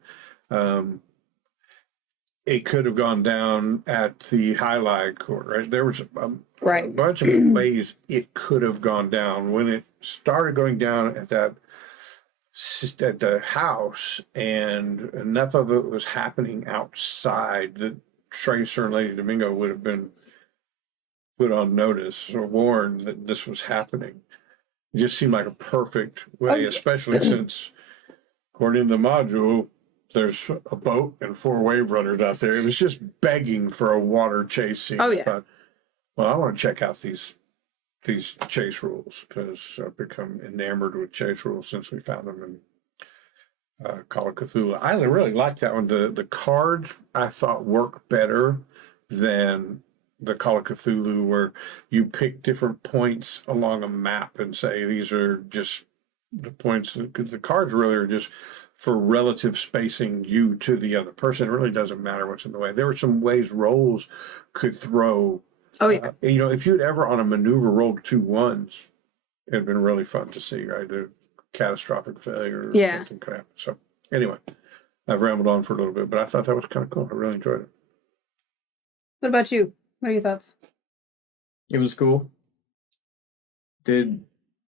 It could have gone down at the highlight court, right? There was a Right. bunch of ways it could have gone down. When it started going down at the house, and enough of it was happening outside that Tracer and Lady Domingo would have been put on notice or warned that this was happening. It just seemed like a perfect way, especially since, according to the module, there's a boat and 4 wave runners out there. It was just begging for a water chase scene. Oh, yeah. I thought, well, I want to check out these chase rules because I've become enamored with chase rules since we found them in Call of Cthulhu. I really liked that one. The cards I thought work better than the Call of Cthulhu, where you pick different points along a map and say these are just the points, because the cards really are just for relative spacing you to the other person. It really doesn't matter what's in the way. There were some ways rolls could throw. Oh, yeah. If you'd ever on a maneuver rolled 2 1s, it'd been really fun to see, right? The catastrophic failure or something could happen. So anyway, I've rambled on for a little bit, but I thought that was kind of cool. I really enjoyed it. What about you? What are your thoughts? It was cool. Did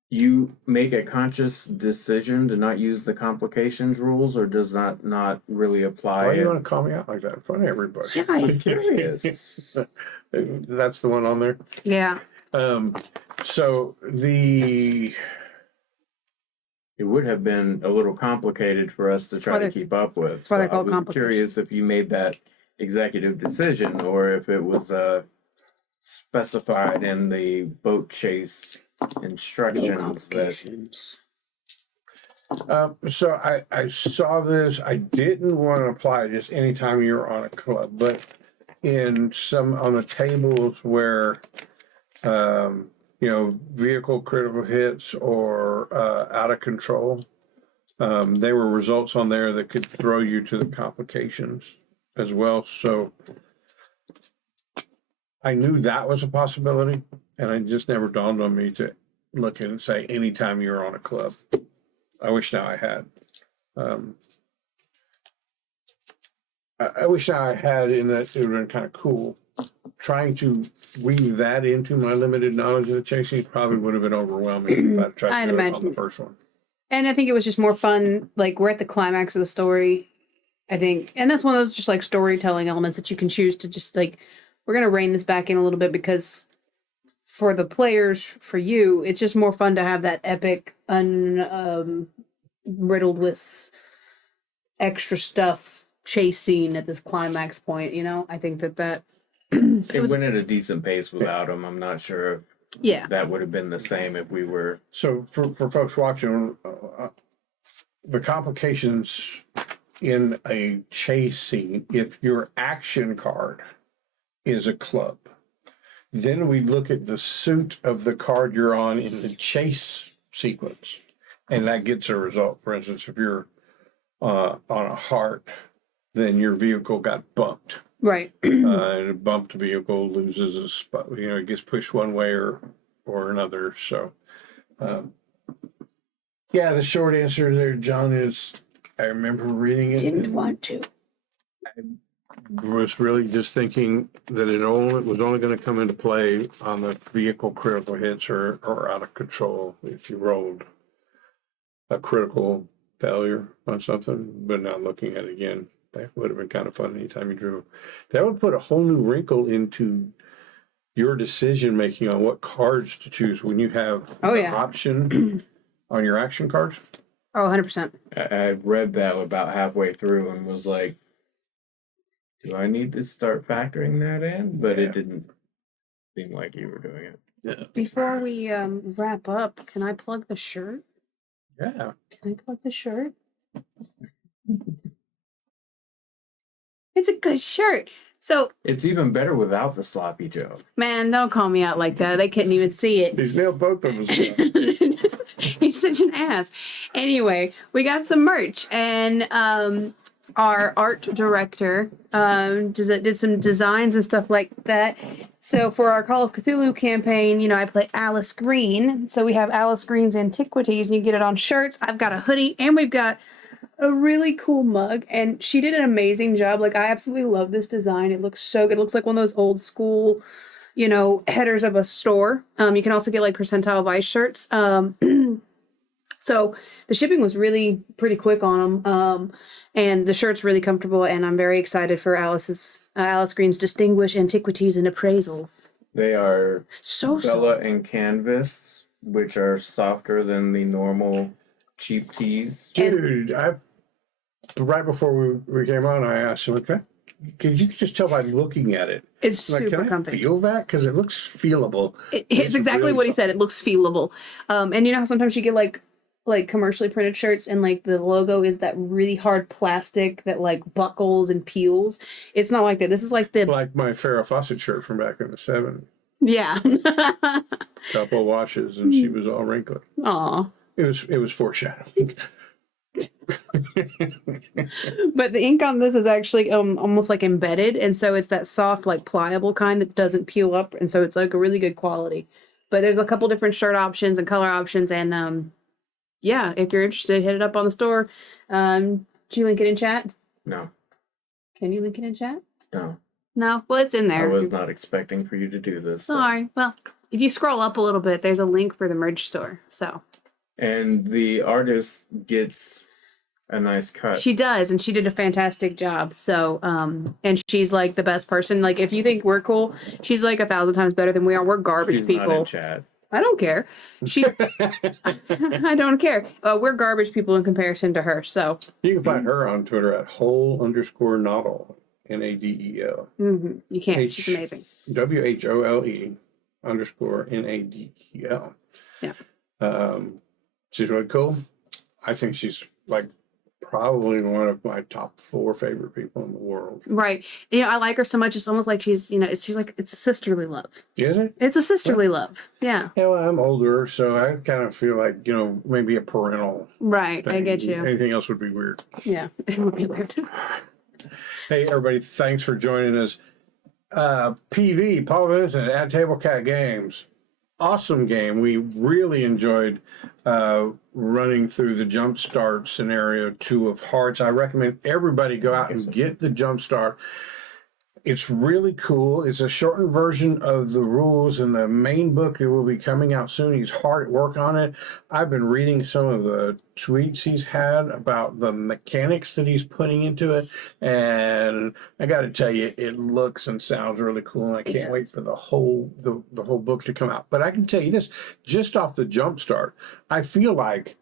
you make a conscious decision to not use the complications rules, or does that not really apply? Why do you want to call me out like that in front of everybody? Yeah, I'm curious. That's the one on there. Yeah. So It would have been a little complicated for us to try to keep up with. why So they're I called was complications. curious if you made that executive decision or if it was specified in the boat chase instructions so I saw this. I didn't want to apply it just anytime you're on a club, but in some on the tables where vehicle critical hits or out of control, there were results on there that could throw you to the complications as well. So I knew that was a possibility, and it just never dawned on me to look and say anytime you're on a club. I wish now I had. I wish now I had, in that it would have been kind of cool. Trying to weave that into my limited knowledge of the chasing probably would have been overwhelming if I'd tried I'd to do it on imagine. the first one. And I think it was just more fun. Like, we're at the climax of the story, I think. And that's one of those just like storytelling elements that you can choose to just like, we're going to rein this back in a little bit because for the players, for you, it's just more fun to have that epic, riddled with extra stuff chase scene at this climax point. I think that it went at a decent pace without them. I'm not sure if that would have been the same if we were. So for folks watching, the complications in a chase scene, if your action card is a club, then we look at the suit of the card you're on in the chase sequence, and that gets a result. For instance, if you're on a heart, then your vehicle got bumped. right. A bumped vehicle loses a spot. It gets pushed one way or another. So, the short answer there, John, is I remember reading it. Didn't want to. Was really just thinking that it was only going to come into play on the vehicle critical hits or out of control if you rolled a critical failure on something. But now looking at it again, that would have been kind of fun anytime you drew. That would put a whole new wrinkle into your decision making on what cards to choose when you have option on your action cards. Oh, 100%. I read that about halfway through and was like, do I need to start factoring that in? But it didn't seem like you were doing it. Yeah. Before we wrap up, can I plug the shirt? Yeah. Can I plug the shirt? It's a good shirt. So it's even better without the sloppy Joe. Man, don't call me out like that. They couldn't even see it. He's nailed both of us. He's such an ass. Anyway, we got some merch, and our art director did some designs and stuff like that. So for our Call of Cthulhu campaign, I play Alice Green. So we have Alice Green's Antiquities, and you get it on shirts. I've got a hoodie, and we've got a really cool mug, and she did an amazing job. Like, I absolutely love this design. It looks so good. It looks like one of those old school, headers of a store. You can also get like Percentile Vice shirts. So the shipping was really pretty quick on them. And the shirt's really comfortable, and I'm very excited for Alice Green's Distinguished Antiquities and Appraisals. They are So Bella soft. and Canvas, which are softer than the normal cheap tees. Dude, right before we came on, I asked him, okay, because you can just tell by looking at it. It's Like, super can I comfy. feel that? Because it looks feelable. It's exactly really what he soft. said. It looks feelable. And you know how sometimes you get like commercially printed shirts and like the logo is that really hard plastic that like buckles and peels. It's not like that. This is like the Like my Farrah Fawcett shirt from back in the 70s. yeah. Couple of washes and she was all wrinkly. Aw. It was foreshadowing. But the ink on this is actually almost like embedded, and so it's that soft, like pliable kind that doesn't peel up, and so it's like a really good quality. But there's a couple different shirt options and color options, and yeah, if you're interested, hit it up on the store. Did you link it in chat? No, Can you link it in chat? no. No? Well, it's in there. I was not expecting for you to do this. so- Sorry. Well, if you scroll up a little bit, there's a link for the merch store. So And the artist gets a nice cut. she does, and she did a fantastic job. So, and she's like the best person. Like, if you think we're cool, she's like 1,000 times better than we are. We're garbage She's not in people. chat. I don't care. She's. I don't care. We're garbage people in comparison to her. So You can find her on Twitter at whole_noddle, NADEL. you can't. H- She's amazing. WHOLE_NADEL. Yeah. She's really cool. I think she's like probably one of my top 4 favorite people in the world. Right. I like her so much. It's almost like she's like it's a sisterly love. Is it? It's a sisterly love. Yeah. Yeah, well, I'm older, so I kind of feel like, maybe a parental Right. I thing. get you. Anything else would be weird. Yeah. It would be weird. Hey, everybody, thanks for joining us. PV, Paul Vincent at Table Cat Games. Awesome game. We really enjoyed running through the Jumpstart scenario 2 of Hearts. I recommend everybody go out and get the Jumpstart. It's really cool. It's a shortened version of the rules in the main book. It will be coming out soon. He's hard at work on it. I've been reading some of the tweets he's had about the mechanics that he's putting into it. And I got to tell you, it looks and sounds really cool. And I can't wait for the whole book to come out. But I can tell you this, just off the Jumpstart, I feel like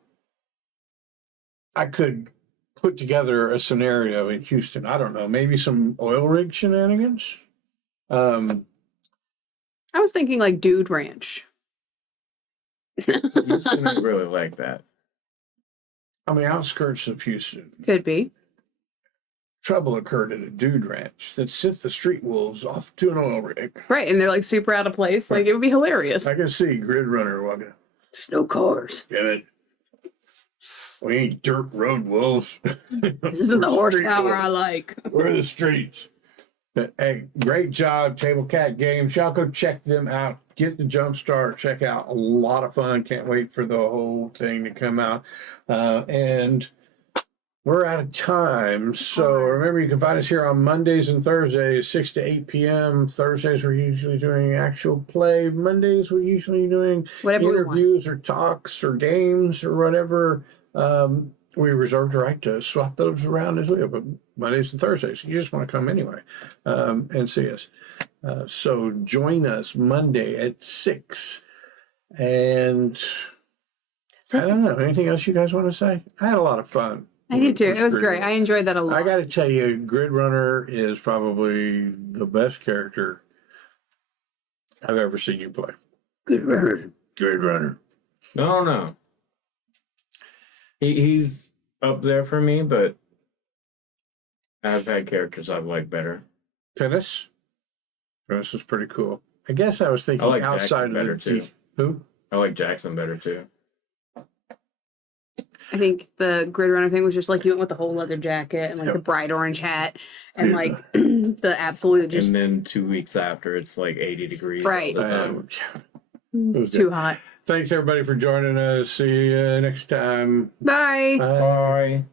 I could put together a scenario in Houston. I don't know, maybe some oil rig shenanigans. I was thinking like Dude Ranch. Houston ain't really like that. On the outskirts of Houston, Could be. trouble occurred at a dude ranch that sent the street wolves off to an oil rig. Right. And they're like super out of place. Like, it would be hilarious. I can see Grid Runner walking. There's no cars. Damn it. We ain't dirt road wolves. This isn't the horsepower I like. We're the streets. But, hey, great job, Table Cat Games. Y'all go check them out. Get the Jumpstart. Check out. A lot of fun. Can't wait for the whole thing to come out. And we're out of time. So remember, you can find us here on Mondays and Thursdays, 6 to 8 p.m. Thursdays, we're usually doing actual play. Mondays, we're usually doing Whatever we want. interviews or talks or games or whatever. We reserve the right to swap those around as well, but Mondays and Thursdays, you just want to come anyway and see us. So join us Monday at 6. And I don't know, anything else you guys want to say? I had a lot of fun. I did too. with It was Grid great. Runner. I enjoyed that a lot. I got to tell you, Grid Runner is probably the best character I've ever seen you play. Grid Runner. Grid Runner. No. He's up there for me, but I've had characters I've liked better. Tennis. Tennis was pretty cool. I guess I was thinking I like outside Jackson better of too. Who? I like Jackson better too. I think the Grid Runner thing was just like you went with the whole leather jacket and like the bright orange hat and like the absolute just And then 2 weeks after, it's like 80 degrees. Right. All the time. it's too hot. Thanks everybody for joining us. See you next time. Bye. Bye.